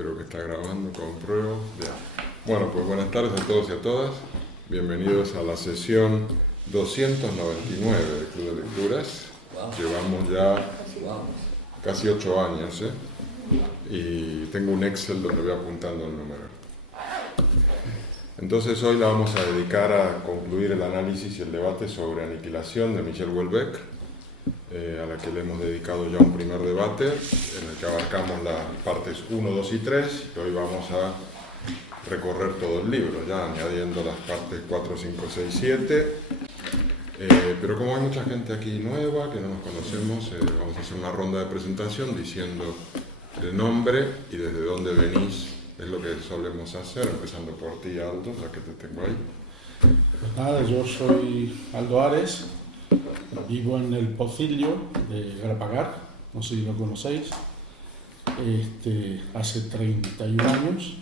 Espero que está grabando, compruebo. Ya. Bueno, pues buenas tardes a todos y a todas. Bienvenidos a la sesión 299 del Club de Lecturas. Llevamos ya casi 8 años, y tengo un Excel donde voy apuntando el número. Entonces hoy la vamos a dedicar a concluir el análisis y el debate sobre Aniquilación de Michel Houellebecq, a la que le hemos dedicado ya un primer debate en el que abarcamos las partes 1, 2 y 3, y hoy vamos a recorrer todo el libro, ya añadiendo las partes 4, 5, 6, 7. Pero como hay mucha gente aquí nueva, que no nos conocemos, vamos a hacer una ronda de presentación diciendo el nombre y desde dónde venís. Es lo que solemos hacer, empezando por ti, Aldo, ya que te tengo ahí. Pues nada, yo soy Aldo Ares, vivo en el Pocillo de Galapagar, no sé si lo conocéis, hace 31 años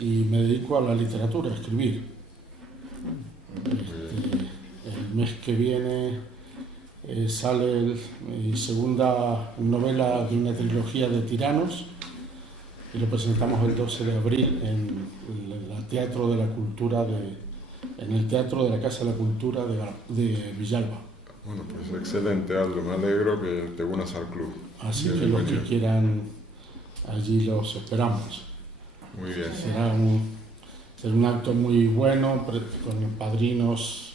y me dedico a la literatura, a escribir. El mes que viene sale mi segunda novela de una trilogía de tiranos y lo presentamos el 12 de abril en el Teatro de la Cultura en el Teatro de la Casa de la Cultura de Villalba. Bueno, pues excelente, Aldo, me alegro que te unas al club. Así que los que quieran, allí los esperamos. Muy bien. Será un acto muy bueno, con padrinos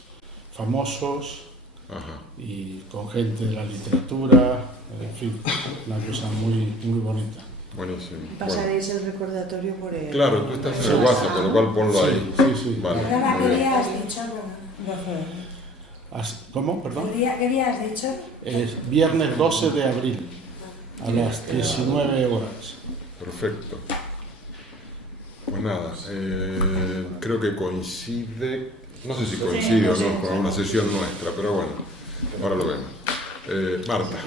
famosos. Ajá. Y con gente de la literatura, en fin, una cosa muy, muy bonita. Buenísimo. Pasaréis el recordatorio por el... Claro, tú estás en el WhatsApp, con lo cual ponlo ahí. Sí. Vale. ¿Qué día has dicho? ¿Cómo? Perdón. ¿Qué día has dicho? Es viernes 12 de abril, a las 19 horas. Perfecto. Pues nada, creo que coincide, no sé si coincide o no con una sesión nuestra, pero bueno, ahora lo vemos. Marta.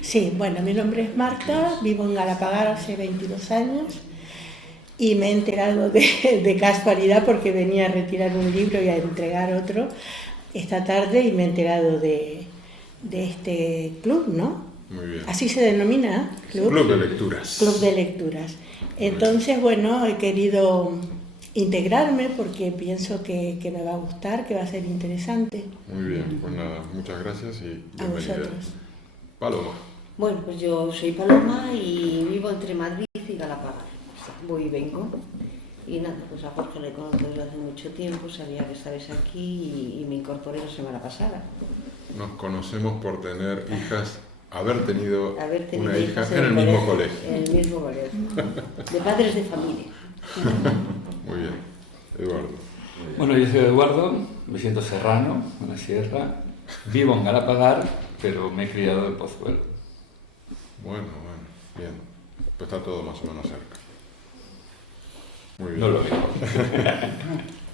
Sí, bueno, mi nombre es Marta, vivo en Galapagar hace 22 años y me he enterado de casualidad porque venía a retirar un libro y a entregar otro esta tarde y me he enterado de este club, ¿no? Muy bien. Así se denomina, Club de Lecturas. Club de Lecturas. Entonces, bueno, he querido integrarme porque pienso que me va a gustar, que va a ser interesante. Muy bien, pues nada, muchas gracias y A bienvenida. vosotros. Paloma. Bueno, pues yo soy Paloma y vivo entre Madrid y Galapagar. Voy y vengo. Y nada, pues a Jorge le conozco desde hace mucho tiempo, sabía que estabais aquí y me incorporé la semana pasada. Nos conocemos por tener hijas, haber tenido una hija hijas en el mismo colegio. En el mismo colegio. De padres de familia. Muy bien. Eduardo. Bueno, yo soy Eduardo, me siento serrano, en la sierra, vivo en Galapagar, pero me he criado en Pozuelo. Bueno, bien. Pues está todo más o menos cerca. Muy bien. No lo digo.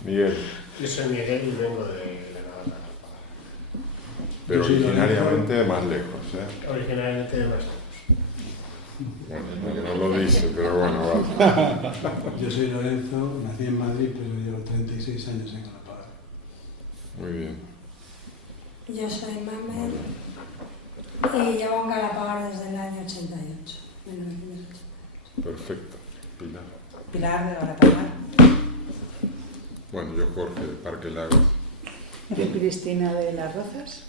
Miguel. Yo soy Miguel y vengo de Galapagar. Pero originariamente más lejos, Originalmente de más lejos. Bueno, no lo dice, pero bueno, vale. Yo soy Lorenzo, nací en Madrid, pero llevo 36 años en Galapagar. Muy bien. Yo soy Mamer y llevo en Galapagar desde el año 88. 1988. Perfecto. Pilar. Pilar de Galapagar. Bueno, yo Jorge de Parque Lagos. Yo Cristina de Las Rozas.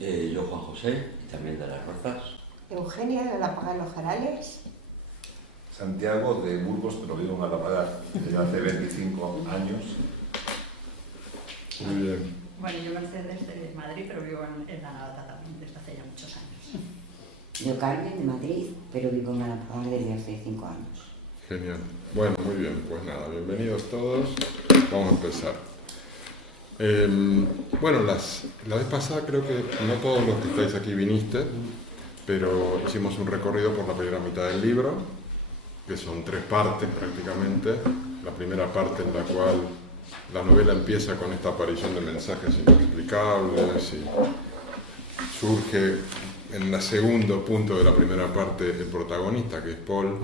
Yo Juan José, y también de Las Rozas. Eugenia de Galapagar Los Jarales. Santiago de Burgos, pero vivo en Galapagar desde hace 25 años. Muy bien. Bueno, yo Mercedes de Madrid, pero vivo en La Navata también desde hace ya muchos años. Yo Carmen de Madrid, pero vivo en Galapagar desde hace 5 años. Genial. Bueno, muy bien. Pues nada, bienvenidos todos. Vamos a empezar. Bueno, la vez pasada creo que no todos los que estáis aquí viniste, pero hicimos un recorrido por la primera mitad del libro, que son 3 partes prácticamente. La primera parte en la cual la novela empieza con esta aparición de mensajes inexplicables y surge en el segundo punto de la primera parte el protagonista, que es Paul,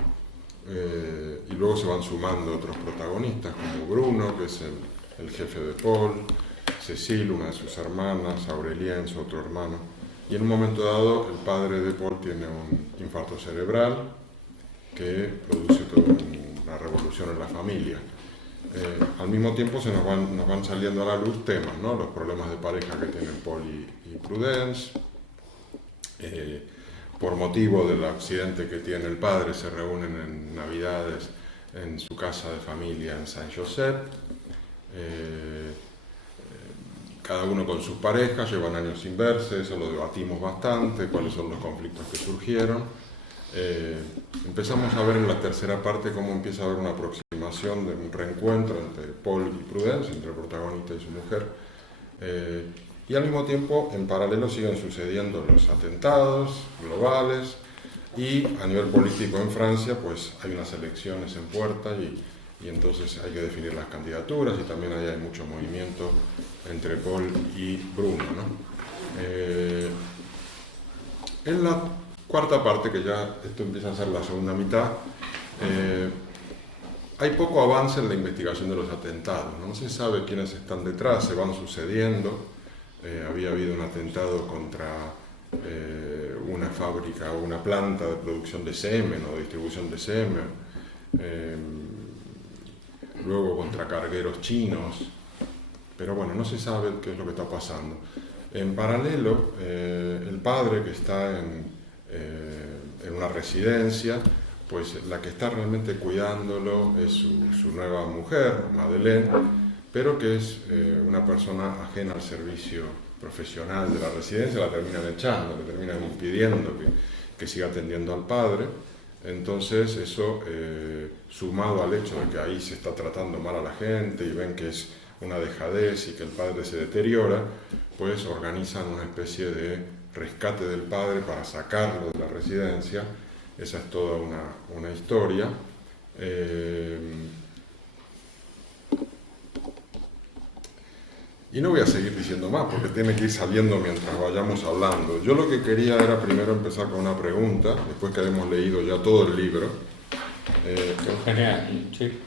y luego se van sumando otros protagonistas como Bruno, que es el jefe de Paul, Cecile, una de sus hermanas, Aurelien, su otro hermano. Y en un momento dado el padre de Paul tiene un infarto cerebral que produce toda una revolución en la familia. Al mismo tiempo nos van saliendo a la luz temas, ¿no? Los problemas de pareja que tienen Paul y Prudence. Por motivo del accidente que tiene el padre, se reúnen en Navidades en su casa de familia en Saint-Joseph. Cada uno con sus parejas, llevan años sin verse, eso lo debatimos bastante, cuáles son los conflictos que surgieron. Empezamos a ver en la tercera parte cómo empieza a haber una aproximación de un reencuentro entre Paul y Prudence, entre el protagonista y su mujer. Y al mismo tiempo, en paralelo, siguen sucediendo los atentados globales y a nivel político en Francia, pues hay unas elecciones en puerta y entonces hay que definir las candidaturas y también ahí hay mucho movimiento entre Paul y Bruno, ¿no? En la cuarta parte, que ya esto empieza a ser la segunda mitad, hay poco avance en la investigación de los atentados, no se sabe quiénes están detrás, se van sucediendo. Había habido un atentado contra una fábrica o una planta de producción de semen o de distribución de semen, luego contra cargueros chinos, pero bueno, no se sabe qué es lo que está pasando. En paralelo, el padre, que está en una residencia, pues la que está realmente cuidándolo es su nueva mujer, Madeleine, pero que es una persona ajena al servicio profesional de la residencia, la terminan echando, le terminan impidiendo que siga atendiendo al padre. Entonces eso, sumado al hecho de que ahí se está tratando mal a la gente y ven que es una dejadez y que el padre se deteriora, pues organizan una especie de rescate del padre para sacarlo de la residencia. Esa es toda una historia. Y no voy a seguir diciendo más porque tiene que ir saliendo mientras vayamos hablando. Yo lo que quería era primero empezar con una pregunta, después que hemos leído ya todo el libro. Genial, sí.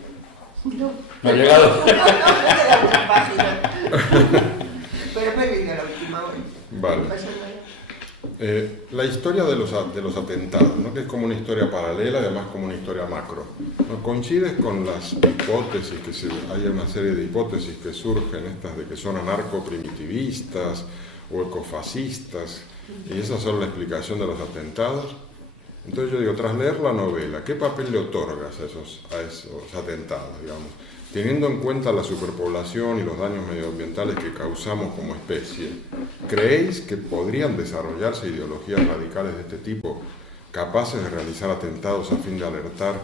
No, no ha llegado. Pero me he leído la última hora. Vale. La historia de los atentados, ¿no? Que es como una historia paralela, además como una historia macro. ¿No? Coincides con las hipótesis, hay una serie de hipótesis que surgen, estas de que son anarco-primitivistas o ecofascistas, y esas son la explicación de los atentados. Entonces yo digo, tras leer la novela, ¿qué papel le otorgas a esos atentados, digamos? Teniendo en cuenta la superpoblación y los daños medioambientales que causamos como especie, ¿creéis que podrían desarrollarse ideologías radicales de este tipo, capaces de realizar atentados a fin de alertar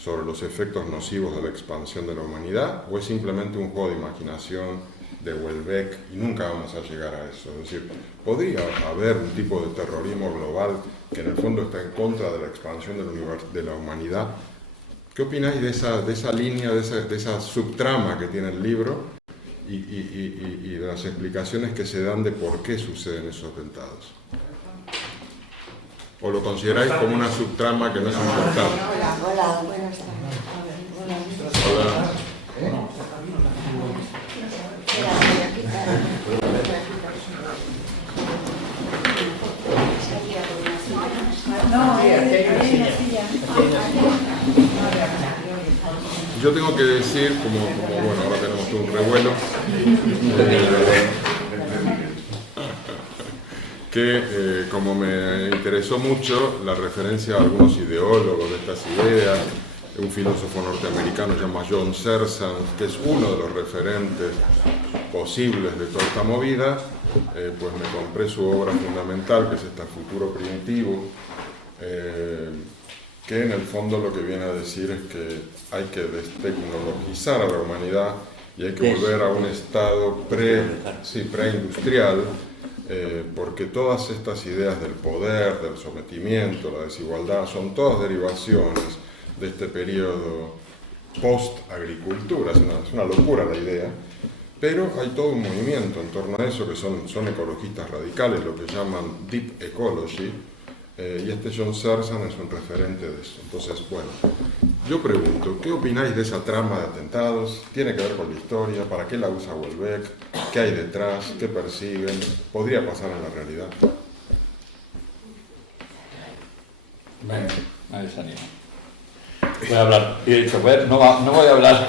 sobre los efectos nocivos de la expansión de la humanidad? ¿O es simplemente un juego de imaginación de Houellebecq y nunca vamos a llegar a eso? Es decir, ¿podría haber un tipo de terrorismo global que en el fondo está en contra de la expansión de la humanidad? ¿Qué opináis de esa línea, de esa subtrama que tiene el libro y de las explicaciones que se dan de por qué suceden esos atentados? ¿O lo consideráis como una subtrama que no es importante? Hola, buenas tardes. Hola. Yo tengo que decir, como bueno, ahora tenemos todo un revuelo, que como me interesó mucho la referencia a algunos ideólogos de estas ideas, un filósofo norteamericano llamado John Searson, que es uno de los referentes posibles de toda esta movida, pues me compré su obra fundamental, que es esta Futuro Primitivo, que en el fondo lo que viene a decir es que hay que destecnologizar a la humanidad y hay que volver a un estado preindustrial, porque todas estas ideas del poder, del sometimiento, la desigualdad, son todas derivaciones de este periodo post-agricultura. Es una locura la idea, pero hay todo un movimiento en torno a eso, que son ecologistas radicales, lo que llaman Deep Ecology, y este John Searson es un referente de eso. Entonces, bueno, yo pregunto, ¿qué opináis de esa trama de atentados? ¿Tiene que ver con la historia? ¿Para qué la usa Houellebecq? ¿Qué hay detrás? ¿Qué persiguen? ¿Podría pasar en la realidad? Bueno, me desanimo. voy a hablar. Y he dicho, bueno, no voy a hablar.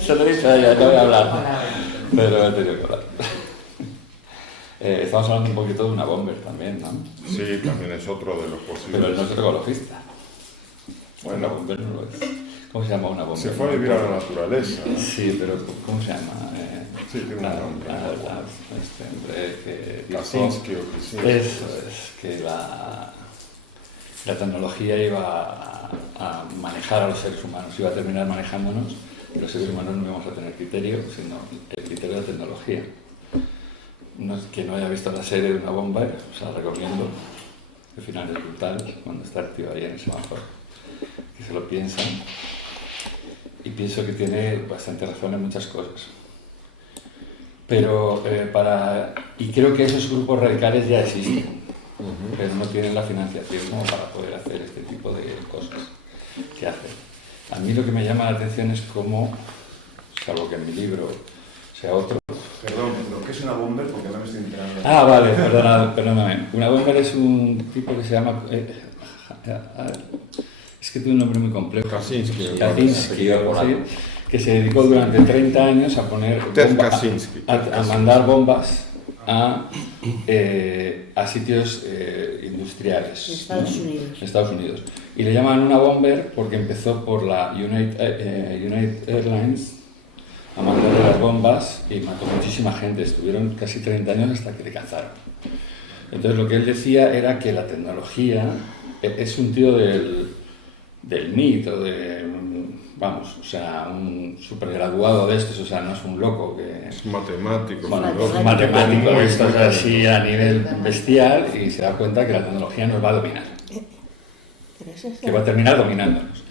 Se lo he dicho a ella, no voy a hablar. Pero he tenido que hablar. Estamos hablando un poquito de una bomber también, ¿no? Sí, también es otro de los posibles. Pero él no es ecologista. Bueno, una bomber no lo es. ¿Cómo se llama una bomber? Se fue a vivir a la naturaleza, ¿no? Sí, pero ¿cómo se llama? Sí, tiene un nombre. Este hombre que dijo, Kaczynski o Kaczynski. eso es, que la tecnología iba a manejar a los seres humanos, iba a terminar manejándonos, y los seres humanos no íbamos a tener criterio, sino el criterio de la tecnología. Quien no haya visto la serie de una bomba, os la recomiendo. El final es brutal, cuando está activa ahí en el semáforo. Que se lo piensan. Y pienso que tiene bastante razón en muchas cosas. Pero y creo que esos grupos radicales ya existen, pero no tienen la financiación como para poder hacer este tipo de cosas que hacen. A mí lo que me llama la atención es cómo, salvo que en mi libro sea otro. Perdón, ¿lo que es una bomber? Porque no me estoy enterando. Ah, vale, perdóname. Una bomber es un tipo que se llama... es que tiene un nombre muy complejo. Kaczynski, que se dedicó durante 30 años a poner... a mandar bombas a sitios industriales. Estados Unidos. Y le llaman una bomber porque empezó por la United Airlines a mandarle las bombas y mató muchísima gente. Estuvieron casi 30 años hasta que le cazaron. Entonces lo que él decía era que la tecnología es un tío del MIT o vamos, o sea, un supergraduado de estos, o sea, no es un loco que... Es matemático. Bueno, es matemático, esto es así a nivel bestial y se da cuenta que la tecnología nos va a dominar. Que va a terminar dominándonos.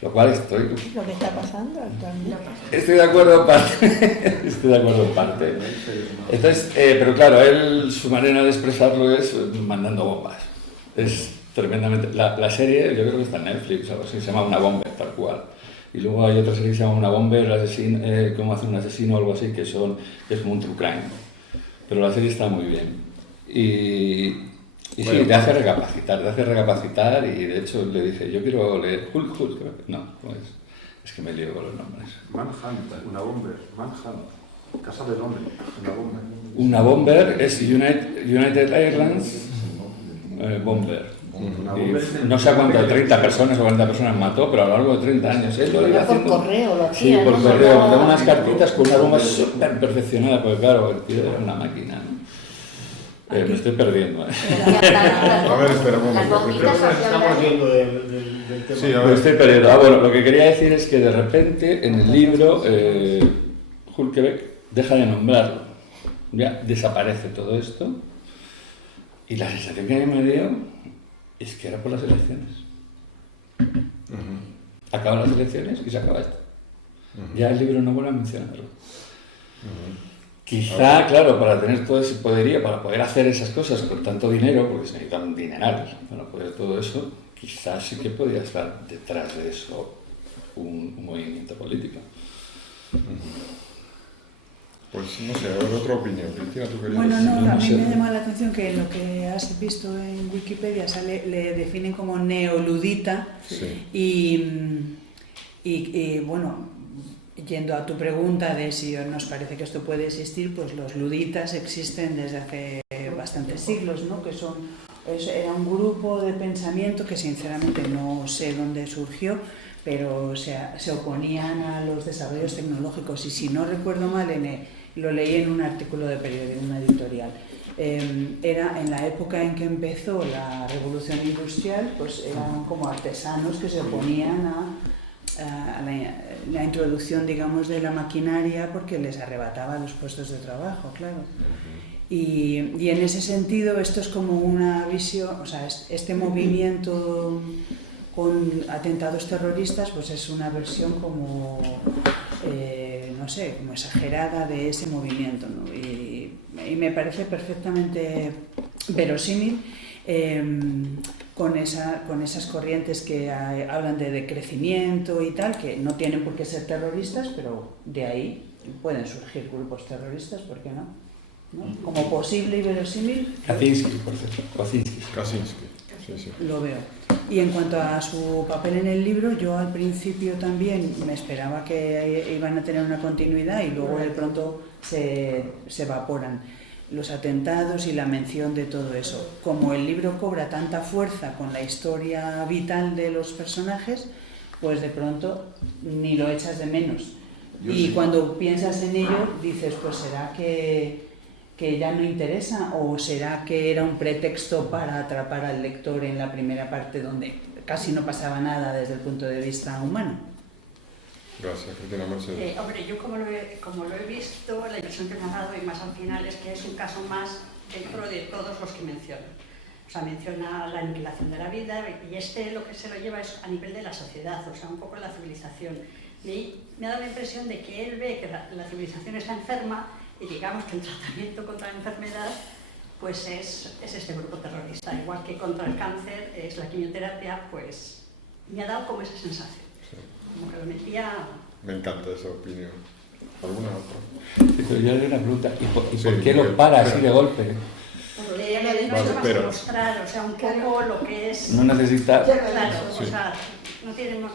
Lo cual estoy... Lo que está pasando actualmente. Estoy de acuerdo en parte. Entonces, pero claro, su manera de expresarlo es mandando bombas. Es tremendamente... La serie, yo creo que está en Netflix, algo así, se llama Una Bomber, tal cual. Y luego hay otra serie que se llama Una Bomber, cómo hacer un asesino o algo así, que es como un true crime. Pero la serie está muy bien. Y bueno, sí, te hace recapacitar y de hecho le dije, yo quiero leer Hulk, no, pues es que me lío con los nombres. Manhunt, una bomber, Manhunt, Casa del Hombre, una bomber. Una bomber es United Airlines bomber. No sé cuánto, 30 personas o 40 personas mató, pero a lo largo de 30 años. Él lo iba haciendo... Por correo lo hacía. Sí, por correo, mandaba unas cartitas con una bomba súper perfeccionada, porque claro, el tío era una máquina, ¿no? Me estoy perdiendo. A ver, espera un momento. Estamos viendo del tema. Sí, a Me ver. estoy perdiendo. Bueno, lo que quería decir es que de repente en el libro Hulkebeck deja de nombrarlo. Ya desaparece todo esto. Y la sensación que a mí me dio es que era por las elecciones. Acaban las elecciones y se acaba esto. Ya el libro no vuelve a mencionarlo. Quizá, claro, para tener todo ese poderío, para poder hacer esas cosas con tanto dinero, porque se necesita un dineral para poder todo eso, quizás sí que podía estar detrás de eso un movimiento político. Pues no sé, a ver, otra opinión. Cristina, ¿tú querías Bueno, decir? no, a mí me llama la atención que lo que has visto en Wikipedia le definen como neoludita. Sí. Y bueno, yendo a tu pregunta de si nos parece que esto puede existir, pues los luditas existen desde hace bastantes siglos, ¿no? Era un grupo de pensamiento que sinceramente no sé dónde surgió, pero se oponían a los desarrollos tecnológicos y si no recuerdo mal, lo leí en un artículo de periódico, una editorial. Era en la época en que empezó la revolución industrial, pues eran como artesanos que se oponían a la introducción, digamos, de la maquinaria porque les arrebataba los puestos de trabajo, claro. Y en ese sentido esto es como una visión, o sea, este movimiento con atentados terroristas pues es una versión como, no sé, como exagerada de ese movimiento, ¿no? Y me parece perfectamente verosímil. Con esas corrientes que hablan de decrecimiento y tal, que no tienen por qué ser terroristas, pero de ahí pueden surgir grupos terroristas, ¿por qué no? Como posible y verosímil. Kaczynski, por cierto. Kaczynski, sí, sí. Lo veo. Y en cuanto a su papel en el libro, yo al principio también me esperaba que iban a tener una continuidad y luego de pronto se evaporan los atentados y la mención de todo eso. Como el libro cobra tanta fuerza con la historia vital de los personajes, pues de pronto ni lo echas de menos. Y cuando piensas en ello, dices, pues será que ya no interesa, o será que era un pretexto para atrapar al lector en la primera parte donde casi no pasaba nada desde el punto de vista humano. Gracias, Cristina Mercedes. Hombre, yo como lo he visto, la impresión que me ha dado y más al final es que es un caso más dentro de todos los que menciona. O sea, menciona la aniquilación de la vida y lo que se lo lleva es a nivel de la sociedad, o sea, un poco la civilización. Y me ha dado la impresión de que él ve que la civilización está enferma y digamos que el tratamiento contra la enfermedad pues es este grupo terrorista, igual que contra el cáncer es la quimioterapia, pues me ha dado como esa sensación, como que lo metía... Me encanta esa opinión. ¿Alguna otra? Sí, pero yo le doy una pregunta, ¿y por qué lo para así de golpe? Porque no hay más que mostrar, o sea, un poco lo que es... No necesita... Claro, o sea, no tiene más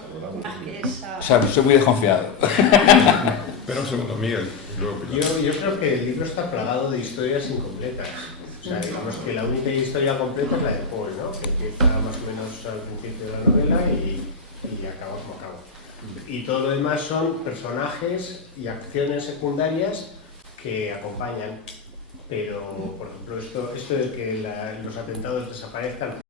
que esa... O sea, soy muy desconfiado. Espera un segundo, Miguel. Yo creo que el libro está plagado de historias incompletas. O sea, digamos que la única historia completa es la de Paul, ¿no? Que empieza más o menos al principio de la novela y acaba como acaba. Y todo lo demás son personajes y acciones secundarias que acompañan. Pero, por ejemplo, esto de que los atentados desaparezcan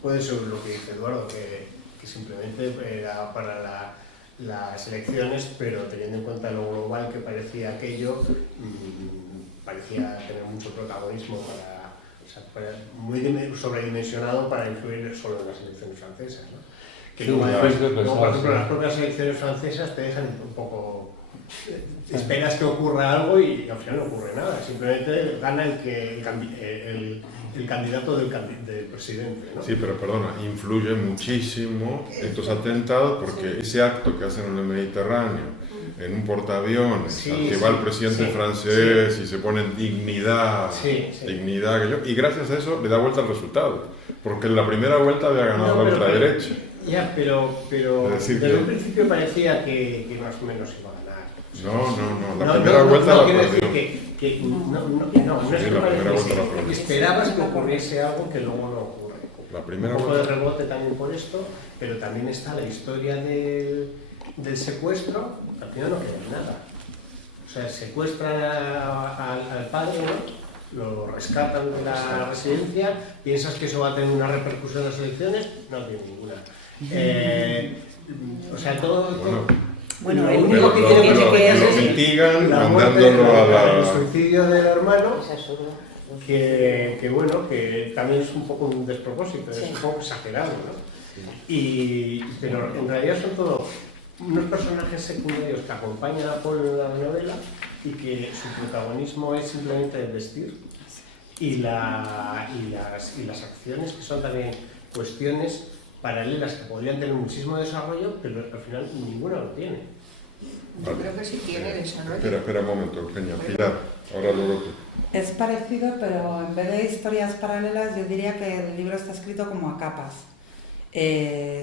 puede ser lo que dice Eduardo, que simplemente era para las elecciones, pero teniendo en cuenta lo global que parecía aquello, parecía tener mucho protagonismo muy sobredimensionado para influir solo en las elecciones francesas, ¿no? Que luego, por ejemplo, las propias elecciones francesas te dejan un poco... Esperas que ocurra algo y al final no ocurre nada, simplemente gana el candidato del presidente, ¿no? Sí, pero perdona, influye muchísimo estos atentados porque ese acto que hacen en el Mediterráneo, en un portaaviones, al que va el presidente francés y se pone en dignidad, y gracias a eso le da vuelta al resultado, porque en la primera vuelta había ganado la ultraderecha. Ya, pero desde un principio parecía que más o menos iba a ganar. No, la primera vuelta la perdió. No es que esperabas que ocurriese algo que luego no ocurre. Un poco de rebote también por esto, pero también está la historia del secuestro, al final no queda nada. O sea, secuestran al padre, ¿no? Lo rescatan de la residencia, piensas que eso va a tener una repercusión en las elecciones, no tiene ninguna. O sea, todo... Bueno, lo único que tiene que es mitigan la muerte, mandándolo el suicidio del hermano, que bueno, que también es un poco un despropósito, es un poco exagerado, ¿no? Pero en realidad son todos unos personajes secundarios que acompañan a Paul en la novela y que su protagonismo es simplemente el vestir y las acciones que son también cuestiones paralelas que podrían tener muchísimo desarrollo, pero al final ninguna lo tiene. Yo creo que sí tiene desarrollo. Espera un momento, Eugenia. Pilar, ahora luego tú. Es parecido, pero en vez de historias paralelas, yo diría que el libro está escrito como a capas.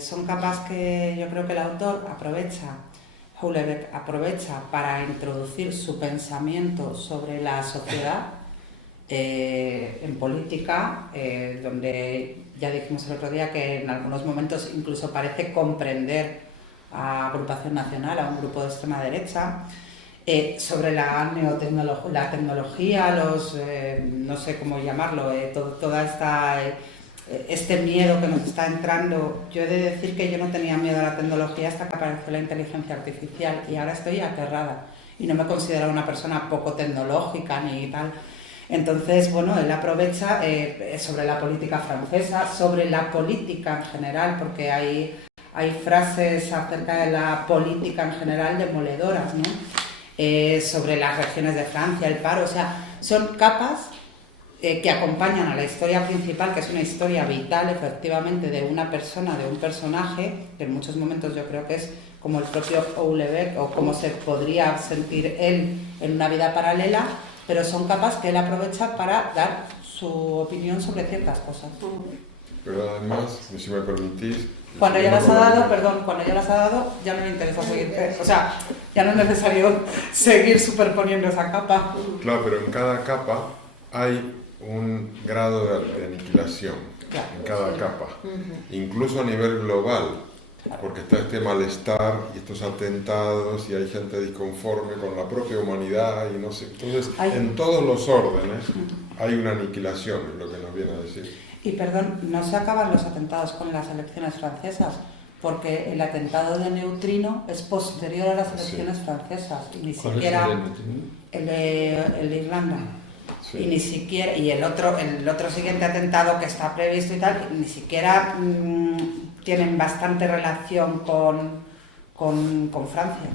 Son capas que yo creo que el autor Houellebecq aprovecha para introducir su pensamiento sobre la sociedad en política, donde ya dijimos el otro día que en algunos momentos incluso parece comprender a Agrupación Nacional, a un grupo de extrema derecha, sobre la tecnología, no sé cómo llamarlo, toda este miedo que nos está entrando. Yo he de decir que yo no tenía miedo a la tecnología hasta que apareció la inteligencia artificial y ahora estoy aterrada y no me considero una persona poco tecnológica ni tal. Entonces, bueno, él aprovecha sobre la política francesa, sobre la política en general, porque hay frases acerca de la política en general demoledoras, ¿no? Sobre las regiones de Francia, el paro, o sea, son capas que acompañan a la historia principal, que es una historia vital, efectivamente, de una persona, de un personaje, que en muchos momentos yo creo que es como el propio Houellebecq, o como se podría sentir él en una vida paralela, pero son capas que él aprovecha para dar su opinión sobre ciertas cosas. pero además, si me permitís... Cuando ya las ha dado, perdón, cuando ya las ha dado, ya no me interesa seguir, o sea, ya no es necesario seguir superponiendo esa capa. Claro, pero en cada capa hay un grado de aniquilación, en cada capa, incluso a nivel global, porque está este malestar y estos atentados y hay gente disconforme con la propia humanidad y no sé, entonces en todos los órdenes hay una aniquilación, es lo que nos viene a decir. Y perdón, no se acaban los atentados con las elecciones francesas, porque el atentado de Neutrino es posterior a las elecciones francesas, y ni siquiera el de Irlanda. Sí. Y ni siquiera, y el otro siguiente atentado que está previsto y tal, ni siquiera tienen bastante relación con Francia.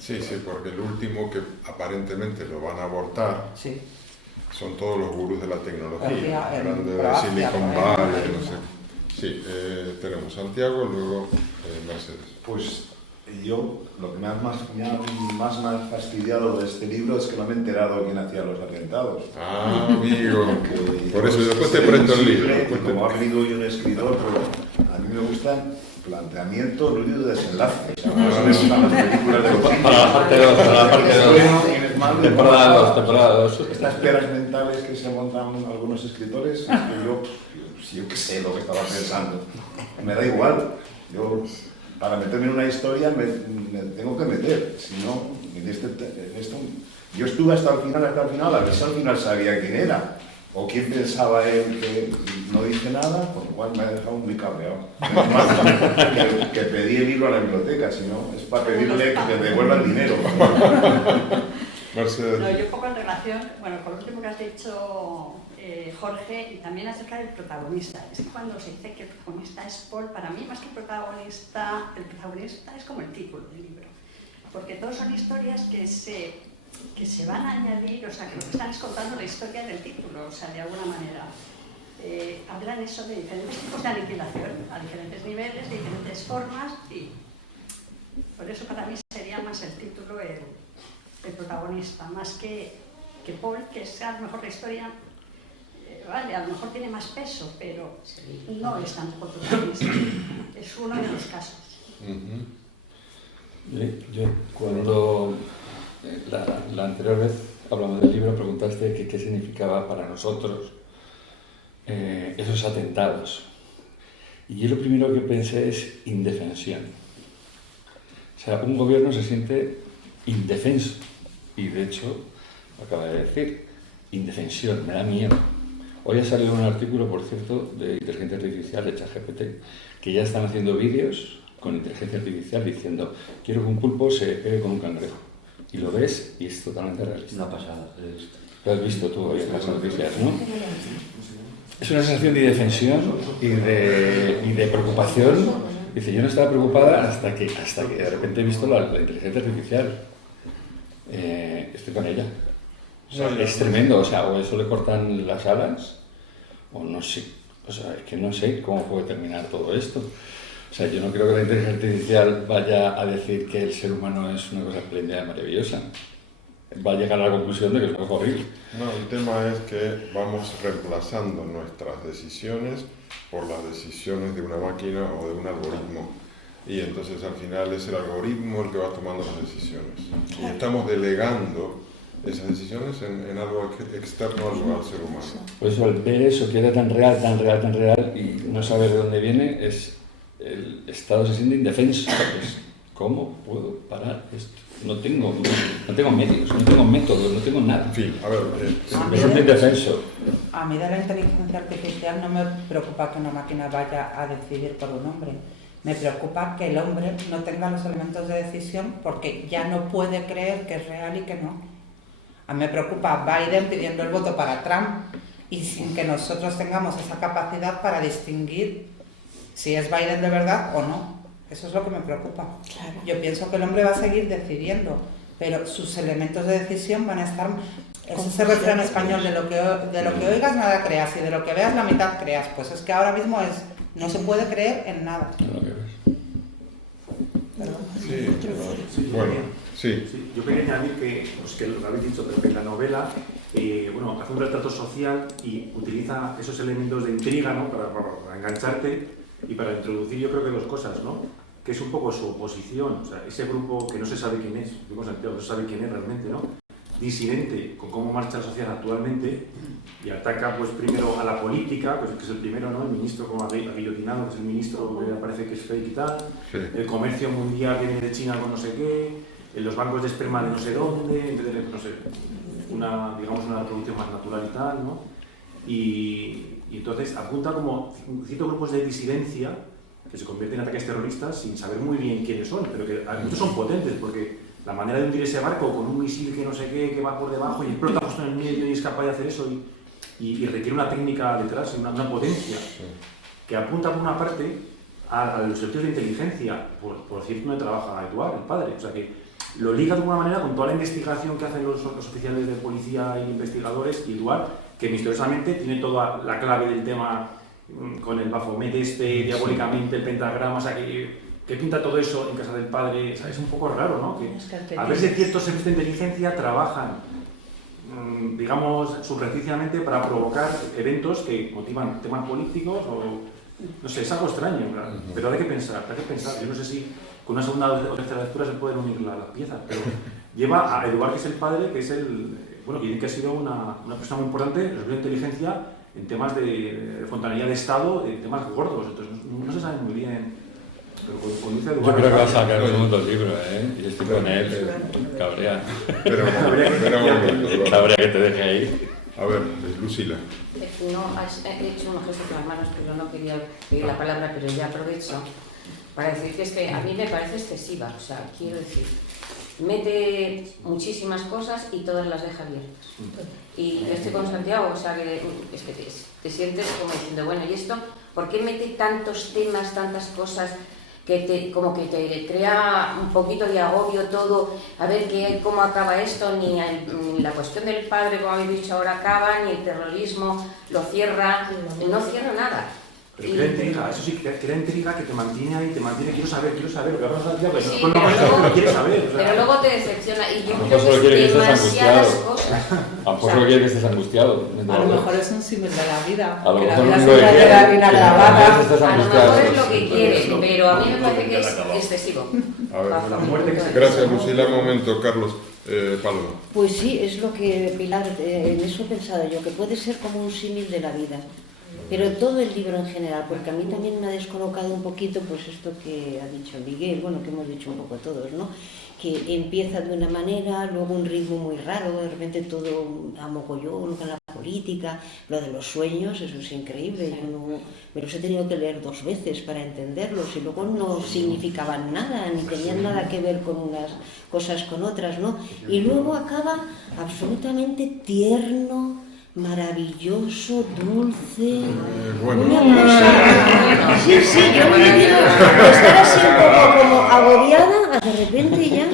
Sí, porque el último que aparentemente lo van a abortar son todos los gurús de la tecnología, grandes de Silicon Valley, no sé. Sí, tenemos Santiago, luego Mercedes. Pues yo, lo que me ha más fastidiado de este libro es que no me he enterado quién hacía los atentados. Ah, amigo. Por eso después te presto el libro. Como ha venido hoy un escritor, pero a mí me gustan planteamiento, ruido y desenlace. O sea, me gustan las películas de para la parte 2, temporada 2. Estas peras mentales que se montan algunos escritores, es que yo qué sé lo que estaba pensando. Me da igual. Yo, para meterme en una historia me tengo que meter, si no, en esto, yo estuve hasta el final, a ver si al final sabía quién era, o quién pensaba él, que no dije nada, por lo cual me ha dejado muy cabreado. que pedí el libro a la biblioteca, si no, es para pedirle que te devuelva el dinero. No, yo un poco en relación, bueno, con lo último que has dicho, Jorge, y también acerca del protagonista. Es que cuando se dice que el protagonista es Paul, para mí más que el protagonista es como el título del libro. Porque todos son historias que se van a añadir, o sea, que lo que están es contando la historia del título, o sea, de alguna manera. Hablan eso de diferentes tipos de aniquilación, a diferentes niveles, de diferentes formas, y por eso para mí sería más el título el protagonista, más que Paul, que sea a lo mejor la historia, vale, a lo mejor tiene más peso, pero no es tampoco protagonista, es uno de los casos. Yo cuando la anterior vez hablamos del libro, preguntaste qué significaba para nosotros esos atentados. Y yo lo primero que pensé es indefensión. O sea, un gobierno se siente indefenso. Y de hecho, lo acaba de decir, indefensión, me da miedo. Hoy ha salido un artículo, por cierto, de inteligencia artificial, de ChatGPT, que ya están haciendo vídeos con inteligencia artificial diciendo quiero que un pulpo se pegue con un cangrejo. Y lo ves y es totalmente realista. Una pasada. Lo has visto tú hoy en las noticias, ¿no? Es una sensación de indefensión y de preocupación. Dice, yo no estaba preocupada hasta que de repente he visto la inteligencia artificial. Estoy con ella. O sea, es tremendo, o sea, o eso le cortan las alas, o no sé, o sea, es que no sé cómo puede terminar todo esto. O sea, yo no creo que la inteligencia artificial vaya a decir que el ser humano es una cosa espléndida y maravillosa. Va a llegar a la conclusión de que es algo horrible. No, el tema es que vamos reemplazando nuestras decisiones por las decisiones de una máquina o de un algoritmo. Y entonces al final es el algoritmo el que va tomando las decisiones. Y estamos delegando esas decisiones en algo externo al ser humano. Por eso al ver eso que era tan real y no saber de dónde viene, el Estado se siente indefenso. ¿Cómo puedo parar esto? No tengo medios, no tengo métodos, no tengo nada. En fin, a ver, me siento indefenso. A mí de la inteligencia artificial no me preocupa que una máquina vaya a decidir por un hombre. Me preocupa que el hombre no tenga los elementos de decisión porque ya no puede creer que es real y que no. A mí me preocupa Biden pidiendo el voto para Trump y sin que nosotros tengamos esa capacidad para distinguir si es Biden de verdad o no. Eso es lo que me preocupa. Claro. Yo pienso que el hombre va a seguir decidiendo, pero sus elementos de decisión van a estar... Ese es el refrán español, de lo que oigas nada creas y de lo que veas la mitad creas. Pues es que ahora mismo no se puede creer en nada. Sí, bueno, sí. Yo quería añadir que lo habéis dicho, pero que en la novela hace un retrato social y utiliza esos elementos de intriga, ¿no? para para engancharte y para introducir yo creo que dos cosas, ¿no? Que es un poco su oposición, o sea, ese grupo que no se sabe quién es, digo Santiago, no se sabe quién es realmente, ¿no? Disidente con cómo marcha la sociedad actualmente y ataca pues primero a la política, pues, que es el primero, ¿no? El ministro como aguillotinado, que es el ministro que parece que es fake y tal, sí. El comercio mundial viene de China con no sé qué, los bancos de esperma de no sé dónde, no sé, digamos una reproducción más natural y tal, ¿no? Y entonces apunta como ciertos grupos de disidencia que se convierten en ataques terroristas sin saber muy bien quiénes son, pero que muchos son potentes, porque la manera de hundir ese barco con un misil que no sé qué, que va por debajo y explota justo en el medio y es capaz de hacer eso y requiere una técnica detrás, una potencia, que apunta por una parte a los servicios de inteligencia, por cierto, donde trabaja Eduard, el padre, o sea que lo liga de alguna manera con toda la investigación que hacen los oficiales de policía y investigadores, y Eduard, que misteriosamente tiene toda la clave del tema con el Baphomet diabólicamente, el pentagrama, o sea que pinta todo eso en casa del padre, o sea, es un poco raro, ¿no? Que a veces ciertos servicios de inteligencia trabajan, digamos, subrepticiamente para provocar eventos que motivan temas políticos o, no sé, es algo extraño, ¿verdad? Pero hay que pensar, yo no sé si con una segunda o tercera lectura se pueden unir las piezas, pero lleva a Eduard, que es el padre, que es que ha sido una persona muy importante en la inteligencia en temas de fontanería de Estado, en temas gordos, entonces no se sabe muy bien, pero conduce a Eduard. Yo creo que va a sacar un segundo libro, y estoy con él, cabrea. Pero cabrea que te deje ahí. A ver, Lucila. No, he hecho un gesto con las manos, pero no quería pedir la palabra, pero ya aprovecho para decir que es que a mí me parece excesiva, o sea, quiero decir, mete muchísimas cosas y todas las deja abiertas. Y yo estoy con Santiago, o sea, que es que te sientes como diciendo, bueno, ¿y esto? ¿Por qué mete tantos temas, tantas cosas que como que te crea un poquito de agobio todo, a ver cómo acaba esto, ni la cuestión del padre, como habéis dicho ahora, acaba, ni el terrorismo lo cierra, no cierra nada. Pero crea intriga, eso sí, crea intriga que te mantiene ahí, quiero saber, lo que vamos a decir, sí, no lo quieres saber. O sea, pero luego te decepciona y yo creo que es demasiadas cosas. A lo mejor no quiere que estés angustiado. A lo mejor es un símil de la vida, a lo que la mejor vida se trata bien acabada. A lo mejor es lo que quiere, pero a mí me parece que es excesivo. A ver, la muerte que gracias, Lucila. Un momento, Carlos. Paloma. Pues sí, es lo que, Pilar, en eso he pensado yo, que puede ser como un símil de la vida. Pero todo el libro en general, porque a mí también me ha descolocado un poquito pues esto que ha dicho Miguel, bueno, que hemos dicho un poco todos, ¿no? Que empieza de una manera, luego un ritmo muy raro, de repente todo a mogollón con la política, lo de los sueños, eso es increíble, yo me los he tenido que leer 2 veces para entenderlos y luego no significaban nada, ni tenían nada que ver con unas cosas con otras, ¿no? Y luego acaba absolutamente tierno, maravilloso, dulce, una cosa... Sí, yo me he debido estar así un poco como agobiada, de repente ya,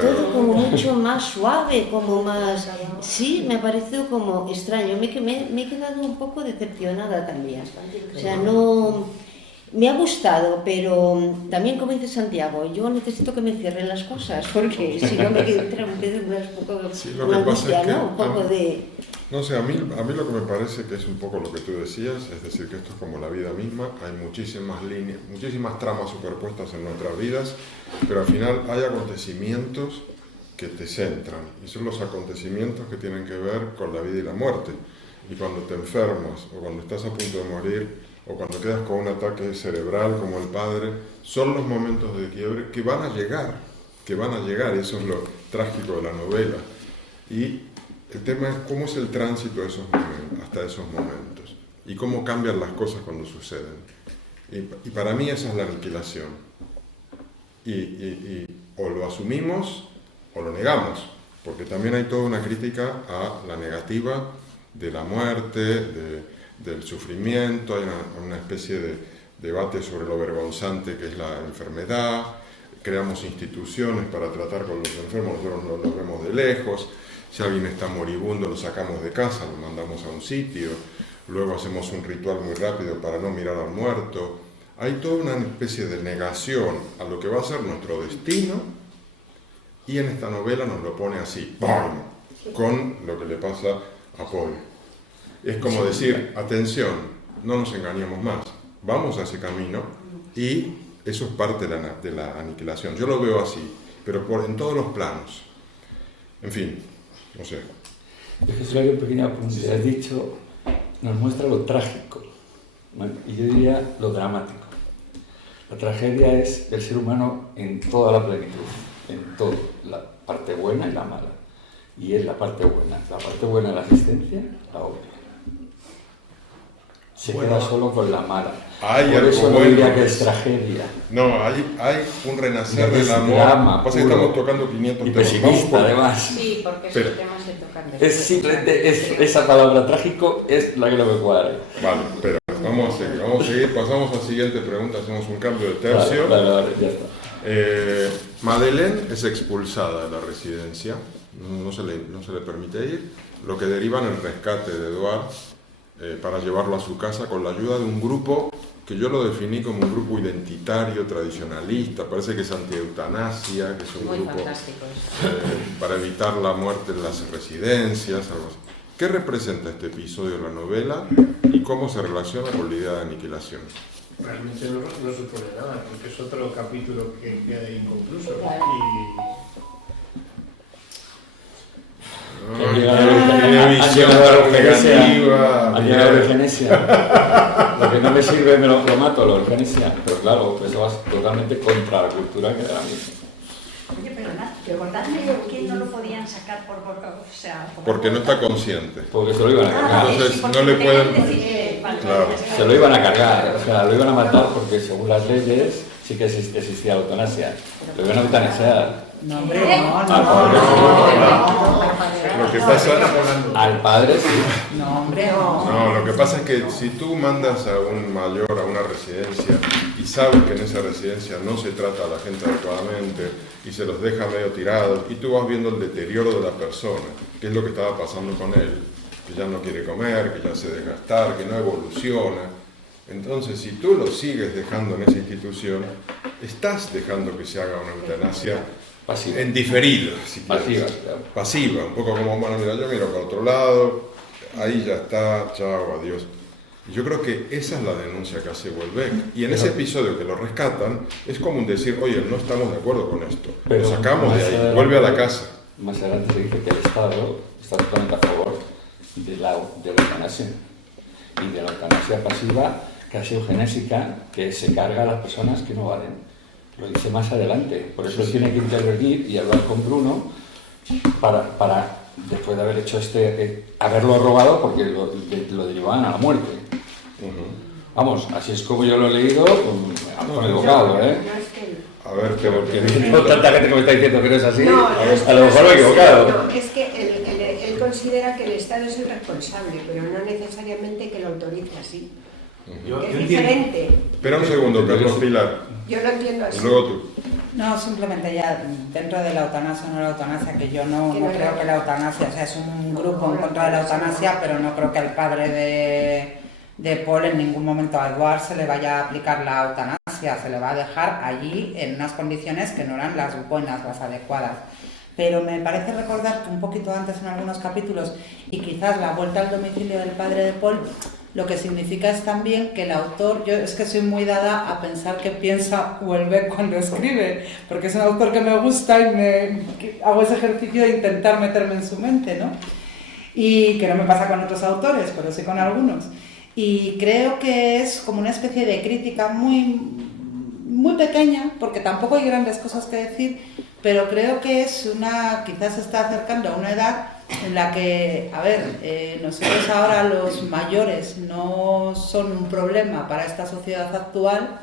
todo como mucho más suave, como más... Sí, me ha parecido como extraño, me he quedado un poco decepcionada también, o sea, no... Me ha gustado, pero también, como dice Santiago, yo necesito que me cierren las cosas, porque si no me quedo un poco una angustia, ¿no? Un poco de... No sé, a mí lo que me parece que es un poco lo que tú decías, es decir, que esto es como la vida misma, hay muchísimas líneas, muchísimas tramas superpuestas en nuestras vidas, pero al final hay acontecimientos que te centran, y son los acontecimientos que tienen que ver con la vida y la muerte. Y cuando te enfermas, o cuando estás a punto de morir, o cuando quedas con un ataque cerebral como el padre, son los momentos de quiebre que van a llegar, y eso es lo trágico de la novela. Y el tema es cómo es el tránsito de esos momentos, hasta esos momentos, y cómo cambian las cosas cuando suceden. Y para mí esa es la aniquilación. Y o lo asumimos o lo negamos, porque también hay toda una crítica a la negativa de la muerte, del sufrimiento, hay una especie de debate sobre lo vergonzante que es la enfermedad, creamos instituciones para tratar con los enfermos, nosotros los vemos de lejos, si alguien está moribundo lo sacamos de casa, lo mandamos a un sitio, luego hacemos un ritual muy rápido para no mirar al muerto. Hay toda una especie de negación a lo que va a ser nuestro destino, y en esta novela nos lo pone así, ¡pum!, con lo que le pasa a Paul. Es como decir, atención, no nos engañemos más, vamos a ese camino y eso es parte de la aniquilación. Yo lo veo así, pero en todos los planos. En fin, no sé. Es que solo hay un pequeño apunte. Has dicho, nos muestra lo trágico, ¿vale? Y yo diría lo dramático. La tragedia es el ser humano en toda la plenitud, en todo, la parte buena y la mala. Y es la parte buena de la existencia, la odia. Se queda solo con la mala. Por eso no diría que es tragedia. No, hay un renacer del amor. Drama, pasa que estamos tocando 500 y pesimista, además. Sí, porque esos temas se tocan de Es simplemente esa palabra trágico es la que no me cuadra. Vale, pero vamos a seguir, pasamos a la siguiente pregunta, hacemos un cambio de tercio. Vale, ya está. Madeleine es expulsada de la residencia, no se le permite ir, lo que deriva en el rescate de Eduard para llevarlo a su casa con la ayuda de un grupo que yo lo definí como un grupo identitario, tradicionalista, parece que es anti-eutanasia, que es un grupo para evitar la muerte en las residencias, algo así. ¿Qué representa este episodio de la novela y cómo se relaciona con la idea de aniquilación? Realmente no supone nada, porque es otro capítulo que queda inconcluso. Ha llegado la eugenesia. Lo que no me sirve me lo mato, la eugenesia. Pero claro, eso va totalmente contra la cultura que era misma. Oye, pero nada, recordadme por qué no lo podían sacar por porque no está consciente. Porque se lo iban a cargar. Entonces no le pueden... Claro. Se lo iban a cargar, o sea, lo iban a matar porque según las leyes sí que existía la eutanasia. Lo iban a eutanasiar. No, hombre, Lo que pasa al padre sí. No, hombre, no, lo que pasa es que si tú mandas a un mayor a una residencia y sabes que en esa residencia no se trata a la gente adecuadamente y se los deja medio tirados y tú vas viendo el deterioro de la persona, que es lo que estaba pasando con él, que ya no quiere comer, que ya se deja estar, que no evoluciona. Entonces, si tú lo sigues dejando en esa institución, estás dejando que se haga una eutanasia pasiva. En diferido, si pasiva, claro. Pasiva, un poco como, bueno, mira, yo miro para otro lado, ahí ya está, chao, adiós. Y yo creo que esa es la denuncia que hace Houellebecq. Y en ese episodio que lo rescatan, es como un decir, oye, no estamos de acuerdo con esto, lo sacamos de ahí, vuelve a la casa. Más adelante se dice que el Estado está totalmente a favor de la eutanasia. Y de la eutanasia pasiva, casi eugenésica, que se carga a las personas que no valen. Lo dice más adelante. Por eso tiene que intervenir y hablar con Bruno para después de haber hecho haberlo robado porque lo derivaban a la muerte. Vamos, así es como yo lo he leído, con el bocado, ¿eh? A ver, pero porque tanta gente que me está diciendo que no es así, no, a lo mejor me he equivocado. No, es que él considera que el Estado es el responsable, pero no necesariamente que lo autorice así. Es diferente. Espera un segundo, Carlos Pilar. Yo lo entiendo así. Y luego tú. No, simplemente ya dentro de la eutanasia o no la eutanasia, que yo no creo que la eutanasia, o sea, es un grupo en contra de la eutanasia, pero no creo que al padre de Paul en ningún momento a Eduard se le vaya a aplicar la eutanasia, se le va a dejar allí en unas condiciones que no eran las buenas, las adecuadas. Pero me parece recordar que un poquito antes en algunos capítulos, y quizás la vuelta al domicilio del padre de Paul, lo que significa es también que el autor, yo es que soy muy dada a pensar que piensa Houellebecq cuando escribe, porque es un autor que me gusta y hago ese ejercicio de intentar meterme en su mente, ¿no? Y que no me pasa con otros autores, pero sí con algunos. Y creo que es como una especie de crítica muy, muy pequeña, porque tampoco hay grandes cosas que decir, pero creo que es quizás se está acercando a una edad en la que, a ver, nosotros ahora los mayores no son un problema para esta sociedad actual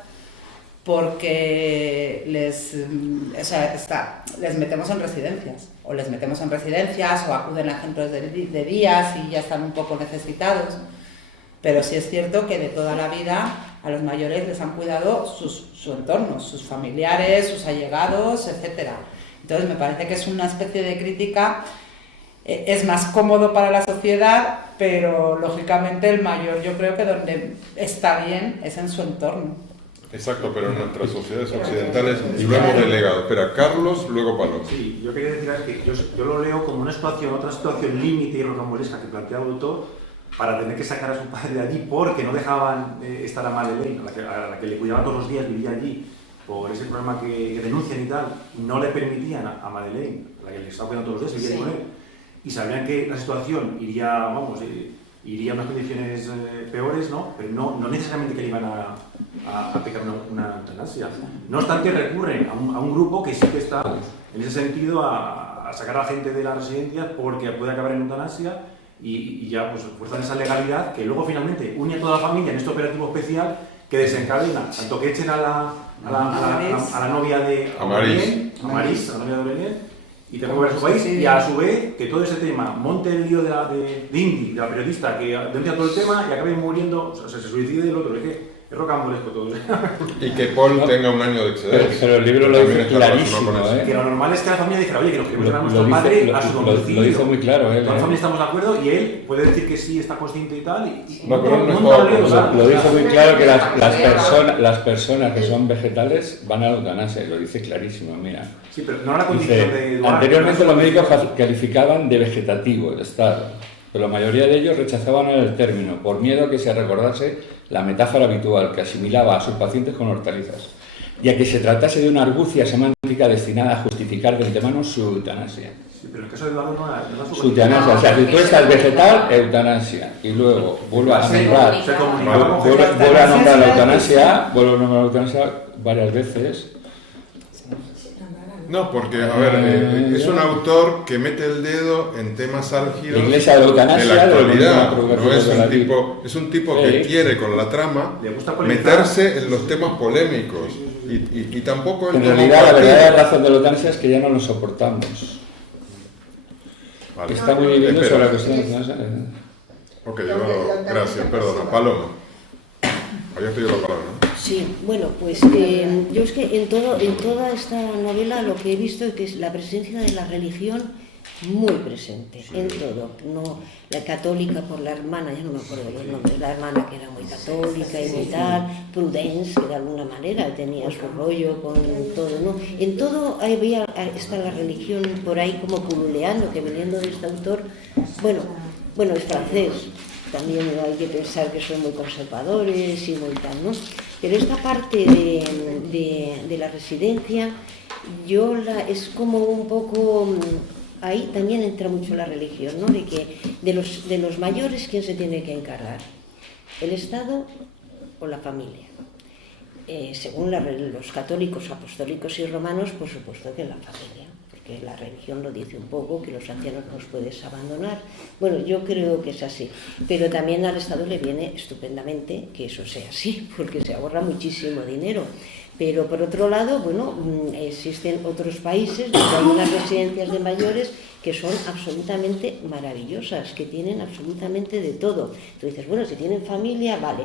porque les metemos en residencias, o acuden a centros de días y ya están un poco necesitados, pero sí es cierto que de toda la vida a los mayores les han cuidado su entorno, sus familiares, sus allegados, etc. Entonces me parece que es una especie de crítica. Es más cómodo para la sociedad, pero lógicamente el mayor yo creo que donde está bien es en su entorno. Exacto, pero en nuestras sociedades occidentales lo hemos delegado. Espera, Carlos, luego Paloma. Sí, yo quería decir que yo lo leo como otra situación límite y rocambolesca que plantea el autor, para tener que sacar a su padre de allí porque no dejaban estar a Madeleine, a la que le cuidaba todos los días, vivía allí, por ese problema que denuncian y tal, no le permitían a Madeleine, a la que le estaba cuidando todos los días, vivía con él, y sabían que la situación iría a unas condiciones peores, ¿no? Pero no necesariamente que le iban a aplicar una eutanasia. No obstante, recurren a un grupo que sí que está, en ese sentido, a sacar a la gente de las residencias porque puede acabar en eutanasia y ya pues fuerzan esa legalidad que luego finalmente une a toda la familia en este operativo especial que desencadena, tanto que echen a la novia de Aurelien, a Maris, a la novia de Aurelien, y te mueve a su país, y a su vez que todo ese tema monte el lío de Indy, de la periodista, que denuncia todo el tema y acabe muriendo, o sea, se suicide el otro, es que es rocambolesco todo. Y que Paul tenga un año de excedencia. Pero el libro lo dice clarísimo, Que lo normal es que la familia dijera, oye, que nos queremos llevar a nuestro padre a su domicilio. Lo dice muy claro, Toda la familia estamos de acuerdo y él puede decir que sí, está consciente y tal. No, pero lo dice muy claro que las personas que son vegetales van a la eutanasia, lo dice clarísimo, mira. Sí, pero no la condición de... Anteriormente los médicos calificaban de vegetativo el estado, pero la mayoría de ellos rechazaban el término por miedo a que se recordase la metáfora habitual que asimilaba a sus pacientes con hortalizas y a que se tratase de una argucia semántica destinada a justificar de antemano su eutanasia. Sí, pero en el caso de Eduardo no su eutanasia, o sea, si tú estás vegetal, eutanasia, y luego vuelvo a nombrar la eutanasia varias veces. No, porque, a ver, es un autor que mete el dedo en temas álgidos Iglesia de la actualidad. No es un tipo que quiere con la trama meterse en los temas polémicos. Y tampoco... En realidad, la verdadera razón de la eutanasia es que ya no lo soportamos. Vale. Está muy viviendo sobre la cuestión de la eutanasia. Ok, gracias, perdona. Paloma. Habías pedido la palabra, ¿no? Sí, bueno, pues yo es que en toda esta novela lo que he visto es que es la presencia de la religión muy presente, en todo. No, la católica por la hermana, ya no me acuerdo los nombres, la hermana que era muy católica y muy tal, Prudence, que de alguna manera tenía su rollo con todo, ¿no? En todo está la religión por ahí como pululeando, que viniendo de este autor, bueno, es francés. También hay que pensar que son muy conservadores y muy tal, ¿no? Pero esta parte de la residencia, es como un poco... Ahí también entra mucho la religión, ¿no? De que de los mayores, ¿quién se tiene que encargar? ¿El Estado o la familia? Según los católicos, apostólicos y romanos, por supuesto que la familia. Que la religión lo dice un poco, que los ancianos no los puedes abandonar. Bueno, yo creo que es así, pero también al Estado le viene estupendamente que eso sea así, porque se ahorra muchísimo dinero. Pero por otro lado, bueno, existen otros países donde hay unas residencias de mayores que son absolutamente maravillosas, que tienen absolutamente de todo. Tú dices, bueno, si tienen familia, vale.